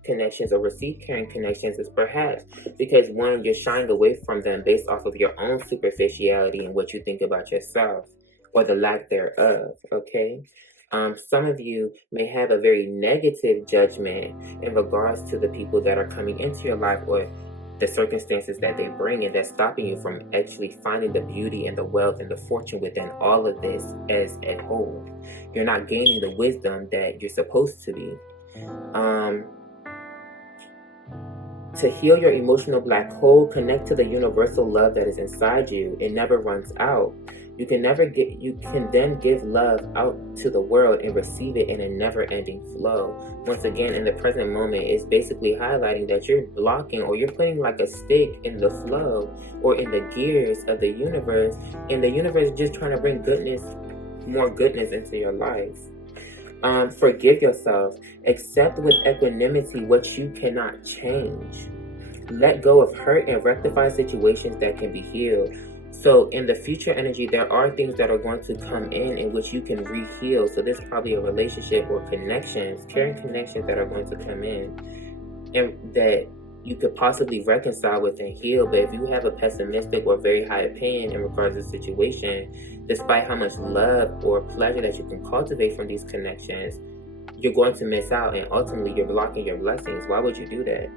connections or receive caring connections, it's perhaps because one, you're shying away from them based off of your own superficiality and what you think about yourself or the lack thereof. Okay. Some of you may have a very negative judgment in regards to the people that are coming into your life, or the circumstances that they bring, and that's stopping you from actually finding the beauty and the wealth and the fortune within all of this as a whole. You're not gaining the wisdom that you're supposed to be. To heal your emotional black hole, connect to the universal love that is inside you. It never runs out. You can then give love out to the world and receive it in a never-ending flow. Once again, in the present moment, it's basically highlighting that you're blocking, or you're putting like a stick in the flow or in the gears of the universe, and the universe is just trying to bring more goodness into your life. Forgive yourself. Accept with equanimity what you cannot change. Let go of hurt and rectify situations that can be healed. So in the future energy, there are things that are going to come in which you can re-heal. So there's probably a relationship or connections, caring connections that are going to come in and that you could possibly reconcile with and heal. But if you have a pessimistic or very high opinion in regards to the situation, despite how much love or pleasure that you can cultivate from these connections, you're going to miss out, and ultimately you're blocking your blessings. Why would you do that?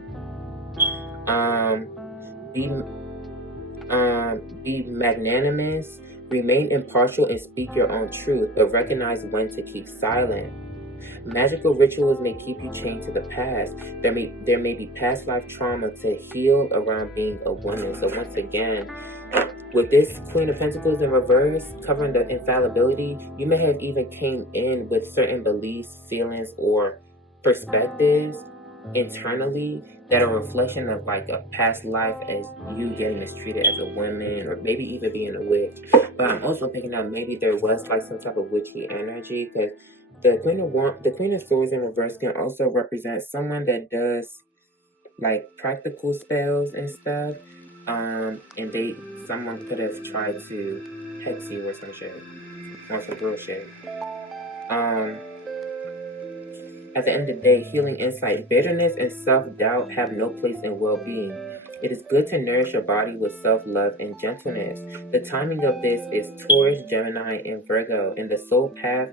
Be magnanimous, remain impartial, and speak your own truth, but recognize when to keep silent. Magical rituals may keep you chained to the past. There may be past life trauma to heal around being a woman. So once again, with this Queen of Pentacles in reverse, covering the infallibility, you may have even came in with certain beliefs, feelings, or perspectives internally that are a reflection of like a past life as you getting mistreated as a woman, or maybe even being a witch. But I'm also picking up maybe there was like some type of witchy energy, because the Queen of Swords in reverse can also represent someone that does like practical spells and stuff. And someone could have tried to hex you or some shit, or some real shit. At the end of the day, healing insight, bitterness and self-doubt have no place in well-being. It is good to nourish your body with self-love and gentleness. The timing of this is Taurus, Gemini, and Virgo, and the soul path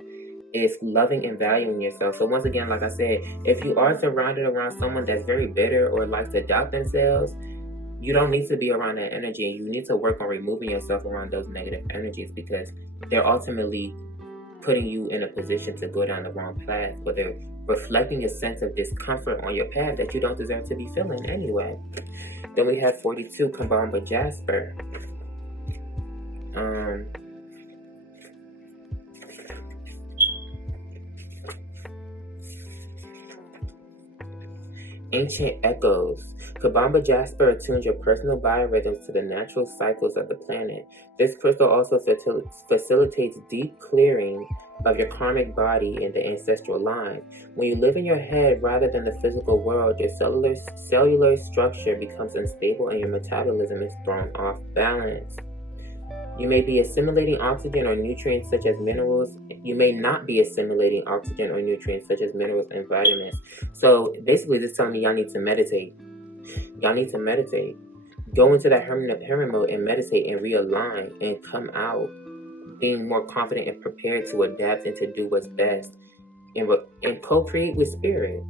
is loving and valuing yourself. So once again, like I said, if you are surrounded around someone that's very bitter or likes to doubt themselves, you don't need to be around that energy, and you need to work on removing yourself around those negative energies, because they're ultimately putting you in a position to go down the wrong path, or they're reflecting a sense of discomfort on your path that you don't deserve to be feeling anyway. Then we have 42 combined with Jasper. Ancient echoes. Kabamba Jasper attunes your personal biorhythms to the natural cycles of the planet. This crystal also facilitates deep clearing of your karmic body and the ancestral line. When you live in your head rather than the physical world, your cellular structure becomes unstable and your metabolism is thrown off balance. You may be assimilating oxygen or nutrients such as minerals. You may not be assimilating oxygen or nutrients such as minerals and vitamins. So basically, this is telling me y'all need to meditate. Y'all need to meditate. Go into that hermit mode and meditate and realign and come out being more confident and prepared to adapt and to do what's best and co-create with spirit.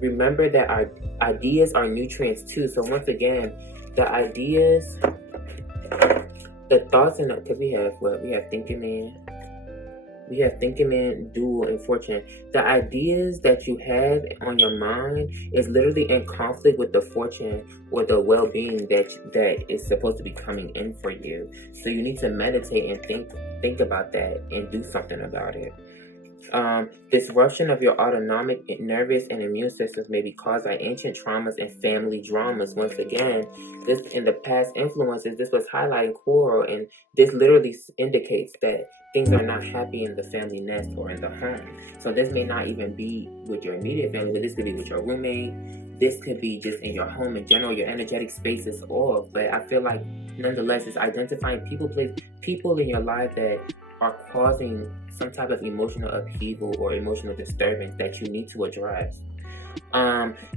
Remember that our ideas are nutrients too. So once again, the ideas, the thoughts, and because we have thinking man, dual, and fortune. The ideas that you have on your mind is literally in conflict with the fortune or the well-being that is supposed to be coming in for you. So you need to meditate and think about that and do something about it. Disruption of your autonomic, nervous, and immune systems may be caused by ancient traumas and family dramas. Once again, this in the past influences, this was highlighting quarrel, and this literally indicates that things are not happy in the family nest or in the home. So this may not even be with your immediate family, but this could be with your roommate. This could be just in your home in general. Your energetic space is off. But I feel like, nonetheless, it's identifying people in your life that are causing some type of emotional upheaval or emotional disturbance that you need to address.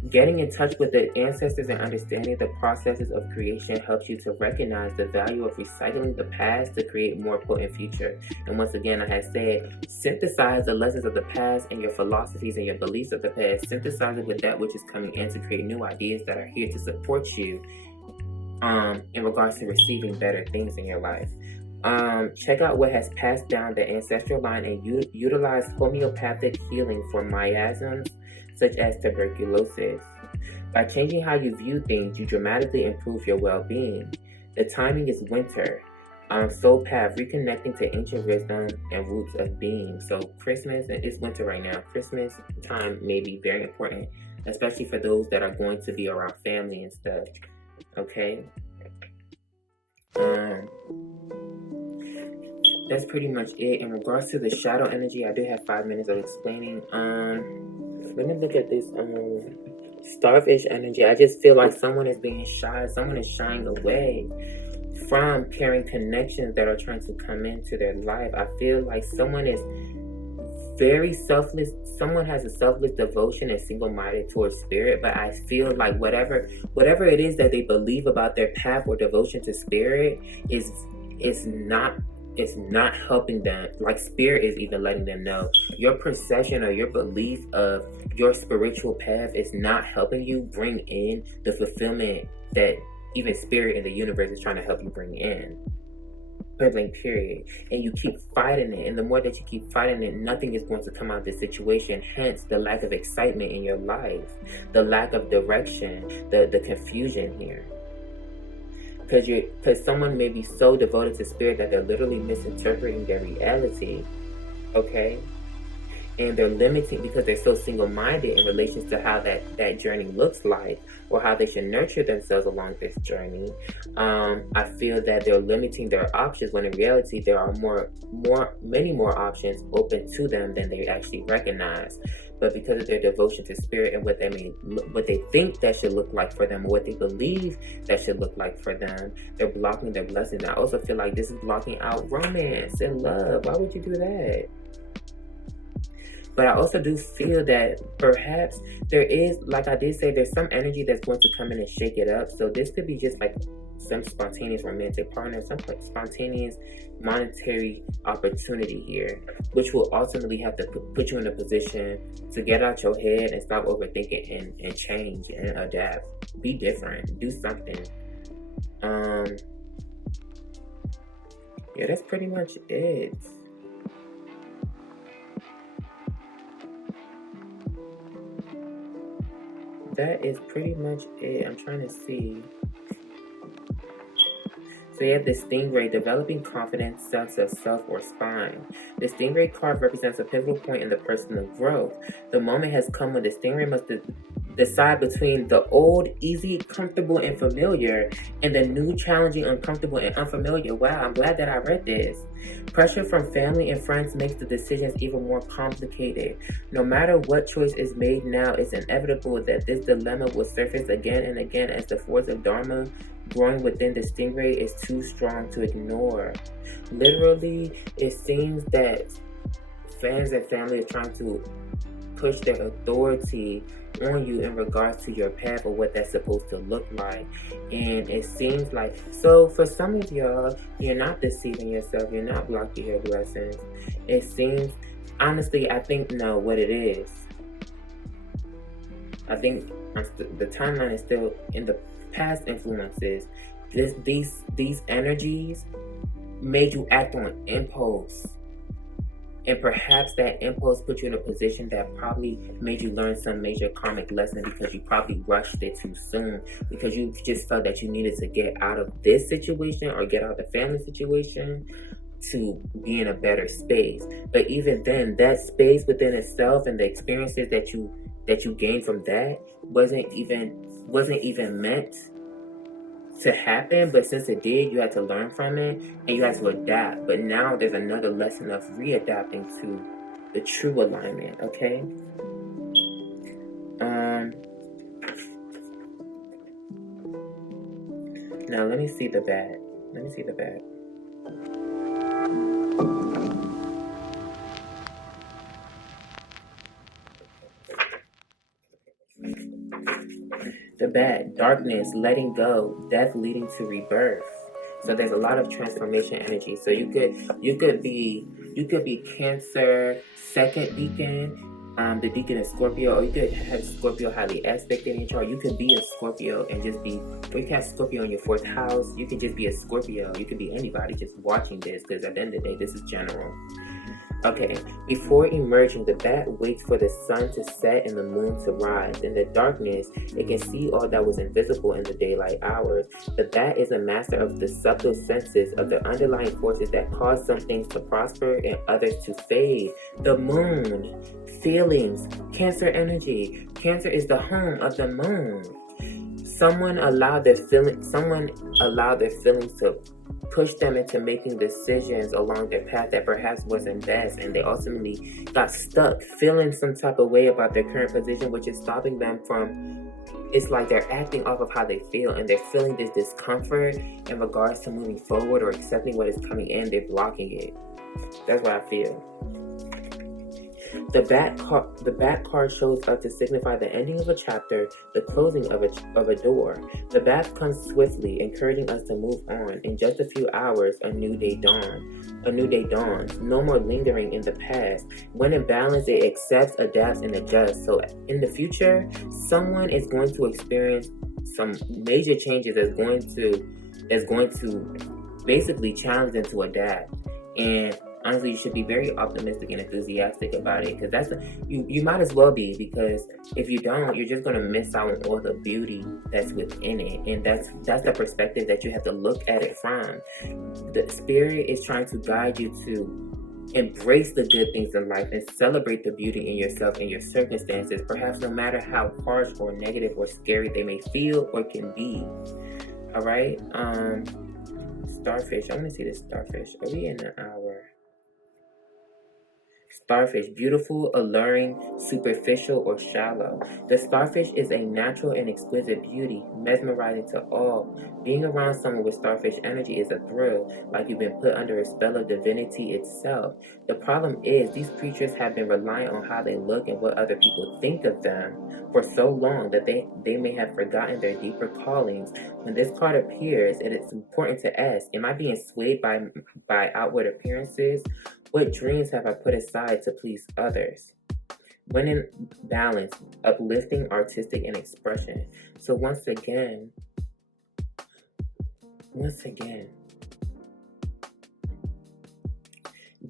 Getting in touch with the ancestors and understanding the processes of creation helps you to recognize the value of recycling the past to create more potent future. And once again, I had said, synthesize the lessons of the past and your philosophies and your beliefs of the past. Synthesize it with that which is coming in to create new ideas that are here to support you in regards to receiving better things in your life. Check out what has passed down the ancestral line and utilize homeopathic healing for miasms such as tuberculosis. By changing how you view things, you dramatically improve your well-being. The timing is winter. Soul path, reconnecting to ancient wisdom and roots of being. So Christmas, and it's winter right now. Christmas time may be very important, especially for those that are going to be around family and stuff. Okay. That's pretty much it. In regards to the shadow energy, I do have 5 minutes of explaining. Let me look at this starfish energy. I just feel like someone is being shy. Someone is shying away from carrying connections that are trying to come into their life. I feel like someone is very selfless. Someone has a selfless devotion and single-minded towards spirit, but I feel like whatever it is that they believe about their path or devotion to spirit is not helping them. Like spirit is even letting them know your perception or your belief of your spiritual path is not helping you bring in the fulfillment that even spirit in the universe is trying to help you bring in. Period. And you keep fighting it, and the more that you keep fighting it, nothing is going to come out of this situation. Hence the lack of excitement in your life, the lack of direction, the confusion here. Because someone may be so devoted to spirit that they're literally misinterpreting their reality, okay? And they're limiting because they're so single-minded in relation to how that journey looks like or how they should nurture themselves along this journey. I feel that they're limiting their options when in reality there are many more options open to them than they actually recognize. But because of their devotion to spirit and what they think that should look like for them, or what they believe that should look like for them, they're blocking their blessings. I also feel like this is blocking out romance and love. Why would you do that? But I also do feel that perhaps there is, like I did say, there's some energy that's going to come in and shake it up. So this could be just like some spontaneous romantic partner, some like spontaneous monetary opportunity here, which will ultimately have to put you in a position to get out your head and stop overthinking and change and adapt. Be different. Do something. Yeah, that's pretty much it. That is pretty much it. I'm trying to see. So you have the Stingray, developing confidence, sense of self, or spine. The Stingray card represents a pivotal point in the personal growth. The moment has come when the Stingray must decide between the old, easy, comfortable, and familiar, and the new, challenging, uncomfortable, and unfamiliar. Wow, I'm glad that I read this. Pressure from family and friends makes the decisions even more complicated. No matter what choice is made now, it's inevitable that this dilemma will surface again and again as the force of Dharma growing within the Stingray is too strong to ignore. Literally, it seems that friends and family are trying to push their authority on you in regards to your path or what that's supposed to look like. And it seems like, so for some of y'all, you're not deceiving yourself, you're not blocking your blessings. It seems, honestly, I think what it is. I think the timeline is still in the past influences. These energies made you act on impulse. And perhaps that impulse put you in a position that probably made you learn some major karmic lesson because you probably rushed it too soon. Because you just felt that you needed to get out of this situation or get out of the family situation to be in a better space. But even then, that space within itself and the experiences that you gained from that wasn't even meant to happen, but since it did, you had to learn from it and you had to adapt. But now there's another lesson of readapting to the true alignment, okay? Now let me see the bad. darkness, letting go, death leading to rebirth. So there's a lot of transformation energy. So you could be Cancer second deacon. The deacon is Scorpio, or you could have Scorpio highly aspected in your chart. You could be a Scorpio and just be, or you can have Scorpio in your 4th house. You could just be a Scorpio. You could be anybody just watching this, because at the end of the day, this is general. Okay, before emerging, the bat waits for the sun to set and the moon to rise. In the darkness, it can see all that was invisible in the daylight hours. The bat is a master of the subtle senses of the underlying forces that cause some things to prosper and others to fade. The moon, feelings, Cancer energy. Cancer is the home of the moon. Someone allowed their feelings to push them into making decisions along their path that perhaps wasn't best, and they ultimately got stuck feeling some type of way about their current position, which is stopping them from, it's like they're acting off of how they feel, and they're feeling this discomfort in regards to moving forward or accepting what is coming in. They're blocking it. That's what I feel. The bat card shows up to signify the ending of a chapter, the closing of a door. The bat comes swiftly, encouraging us to move on. In just a few hours, a new day dawns. No more lingering in the past. When in balance, it accepts, adapts, and adjusts. So in the future, someone is going to experience some major changes that's going to basically challenge them to adapt. And honestly, you should be very optimistic and enthusiastic about it, because you might as well be, because if you don't, you're just going to miss out on all the beauty that's within it. And that's the perspective that you have to look at it from. The spirit is trying to guide you to embrace the good things in life and celebrate the beauty in yourself and your circumstances, perhaps no matter how harsh or negative or scary they may feel or can be. All right. Starfish. I want to see the starfish. Are we in an hour? Starfish, beautiful, alluring, superficial, or shallow. The starfish is a natural and exquisite beauty, mesmerizing to all. Being around someone with starfish energy is a thrill, like you've been put under a spell of divinity itself. The problem is, these creatures have been relying on how they look and what other people think of them for so long that they may have forgotten their deeper callings. When this card appears, it is important to ask, am I being swayed by outward appearances? What dreams have I put aside to please others? When in balance, uplifting, artistic, and expression. So once again,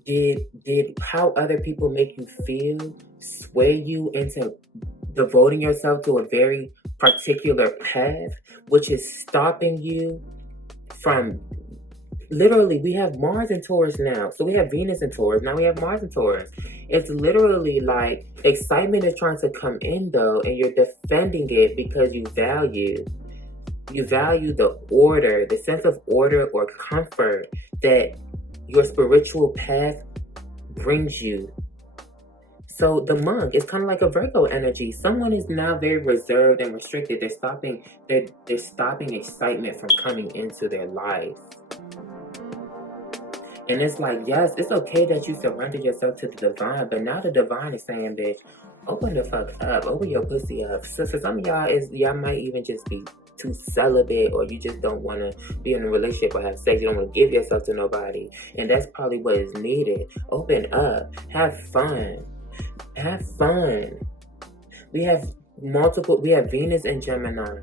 did how other people make you feel sway you into devoting yourself to a very particular path, which is stopping you from... Literally, we have Mars in Taurus now. So we have Venus in Taurus. Now we have Mars in Taurus. It's literally like excitement is trying to come in, though, and you're defending it because you value the order, the sense of order or comfort that your spiritual path brings you. So the monk is kind of like a Virgo energy. Someone is now very reserved and restricted. They're stopping excitement from coming into their life. And it's like, yes, it's okay that you surrendered yourself to the divine, but now the divine is saying, bitch, open the fuck up, open your pussy up. So for some of y'all might even just be too celibate, or you just don't want to be in a relationship or have sex. You don't want to give yourself to nobody. And that's probably what is needed. Open up. Have fun. Have fun. We have Venus and Gemini.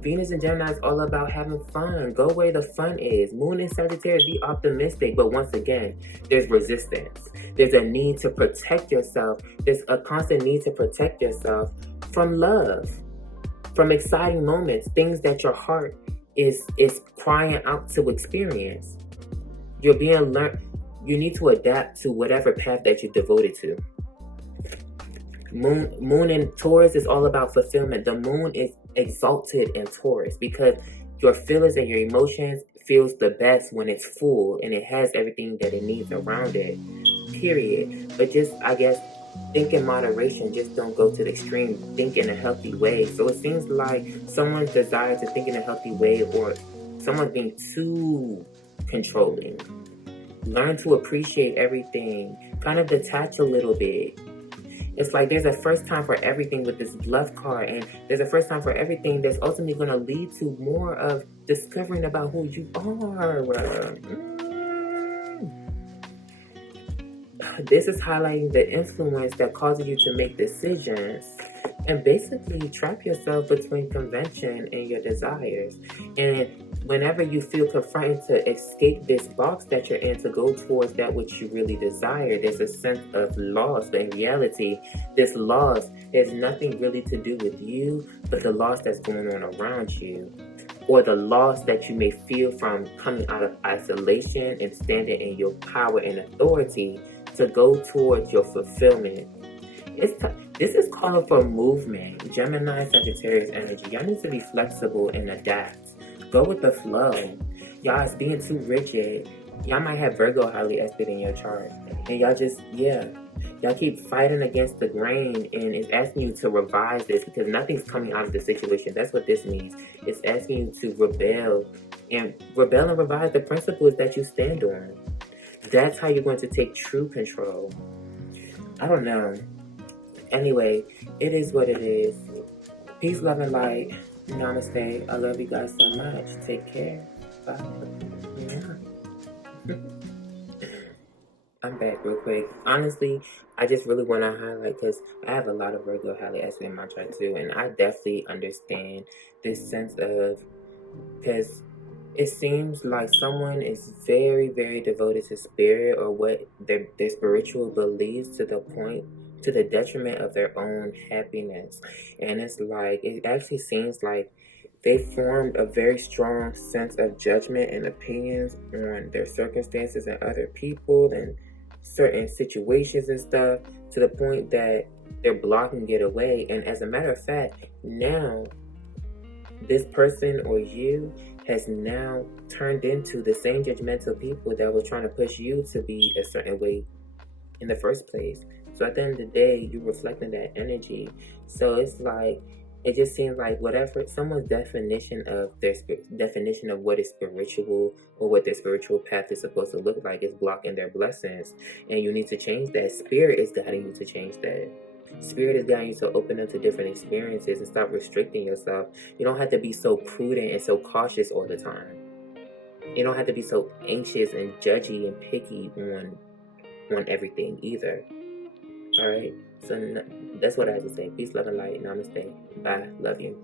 Venus and Gemini is all about having fun. Go where the fun is. Moon and Sagittarius, be optimistic. But once again, there's resistance. There's a need to protect yourself. There's a constant need to protect yourself from love, from exciting moments, things that your heart is crying out to experience. You're being learned. You need to adapt to whatever path that you're devoted to. Moon in Taurus is all about fulfillment. The moon is exalted in Taurus because your feelings and your emotions feels the best when it's full and it has everything that it needs around it, period. But just, I guess, think in moderation. Just don't go to the extreme. Think in a healthy way. So it seems like someone's desire to think in a healthy way, or someone's being too controlling. Learn to appreciate everything. Kind of detach a little bit. It's like there's a first time for everything with this bluff card, and there's a first time for everything that's ultimately going to lead to more of discovering about who you are. This is highlighting the influence that causes you to make decisions and basically trap yourself between convention and your desires. And whenever you feel confronted to escape this box that you're in to go towards that which you really desire, there's a sense of loss. But in reality, this loss has nothing really to do with you, but the loss that's going on around you, or the loss that you may feel from coming out of isolation and standing in your power and authority to go towards your fulfillment. This is calling for movement. Gemini, Sagittarius energy. Y'all need to be flexible and adapt. Go with the flow. Y'all is being too rigid. Y'all might have Virgo highly aspect in your chart. And y'all just, y'all keep fighting against the grain, and it's asking you to revise this because nothing's coming out of the situation. That's what this means. It's asking you to rebel and revise the principles that you stand on. That's how you're going to take true control. I don't know. Anyway, it is what it is. Peace, love, and light. Namaste. I love you guys so much. Take care. Bye. Yeah. I'm back real quick. Honestly, I just really want to highlight because I have a lot of Virgo highly aspect in my chart too, and I definitely understand this sense of, because it seems like someone is very, very devoted to spirit or what their spiritual beliefs to the point, to the detriment of their own happiness. And it's like, it actually seems like they formed a very strong sense of judgment and opinions on their circumstances and other people and certain situations and stuff, to the point that they're blocking it away. And as a matter of fact, now this person or you has now turned into the same judgmental people that were trying to push you to be a certain way in the first place. So at the end of the day, you're reflecting that energy. So it's like, it just seems like whatever someone's definition of what is spiritual or what their spiritual path is supposed to look like is blocking their blessings. And you need to change that. Spirit is guiding you to change that. Spirit is guiding you to open up to different experiences and stop restricting yourself. You don't have to be so prudent and so cautious all the time. You don't have to be so anxious and judgy and picky on everything either. Alright? So that's what I have to say. Peace, love, and light. Namaste. Bye. Love you.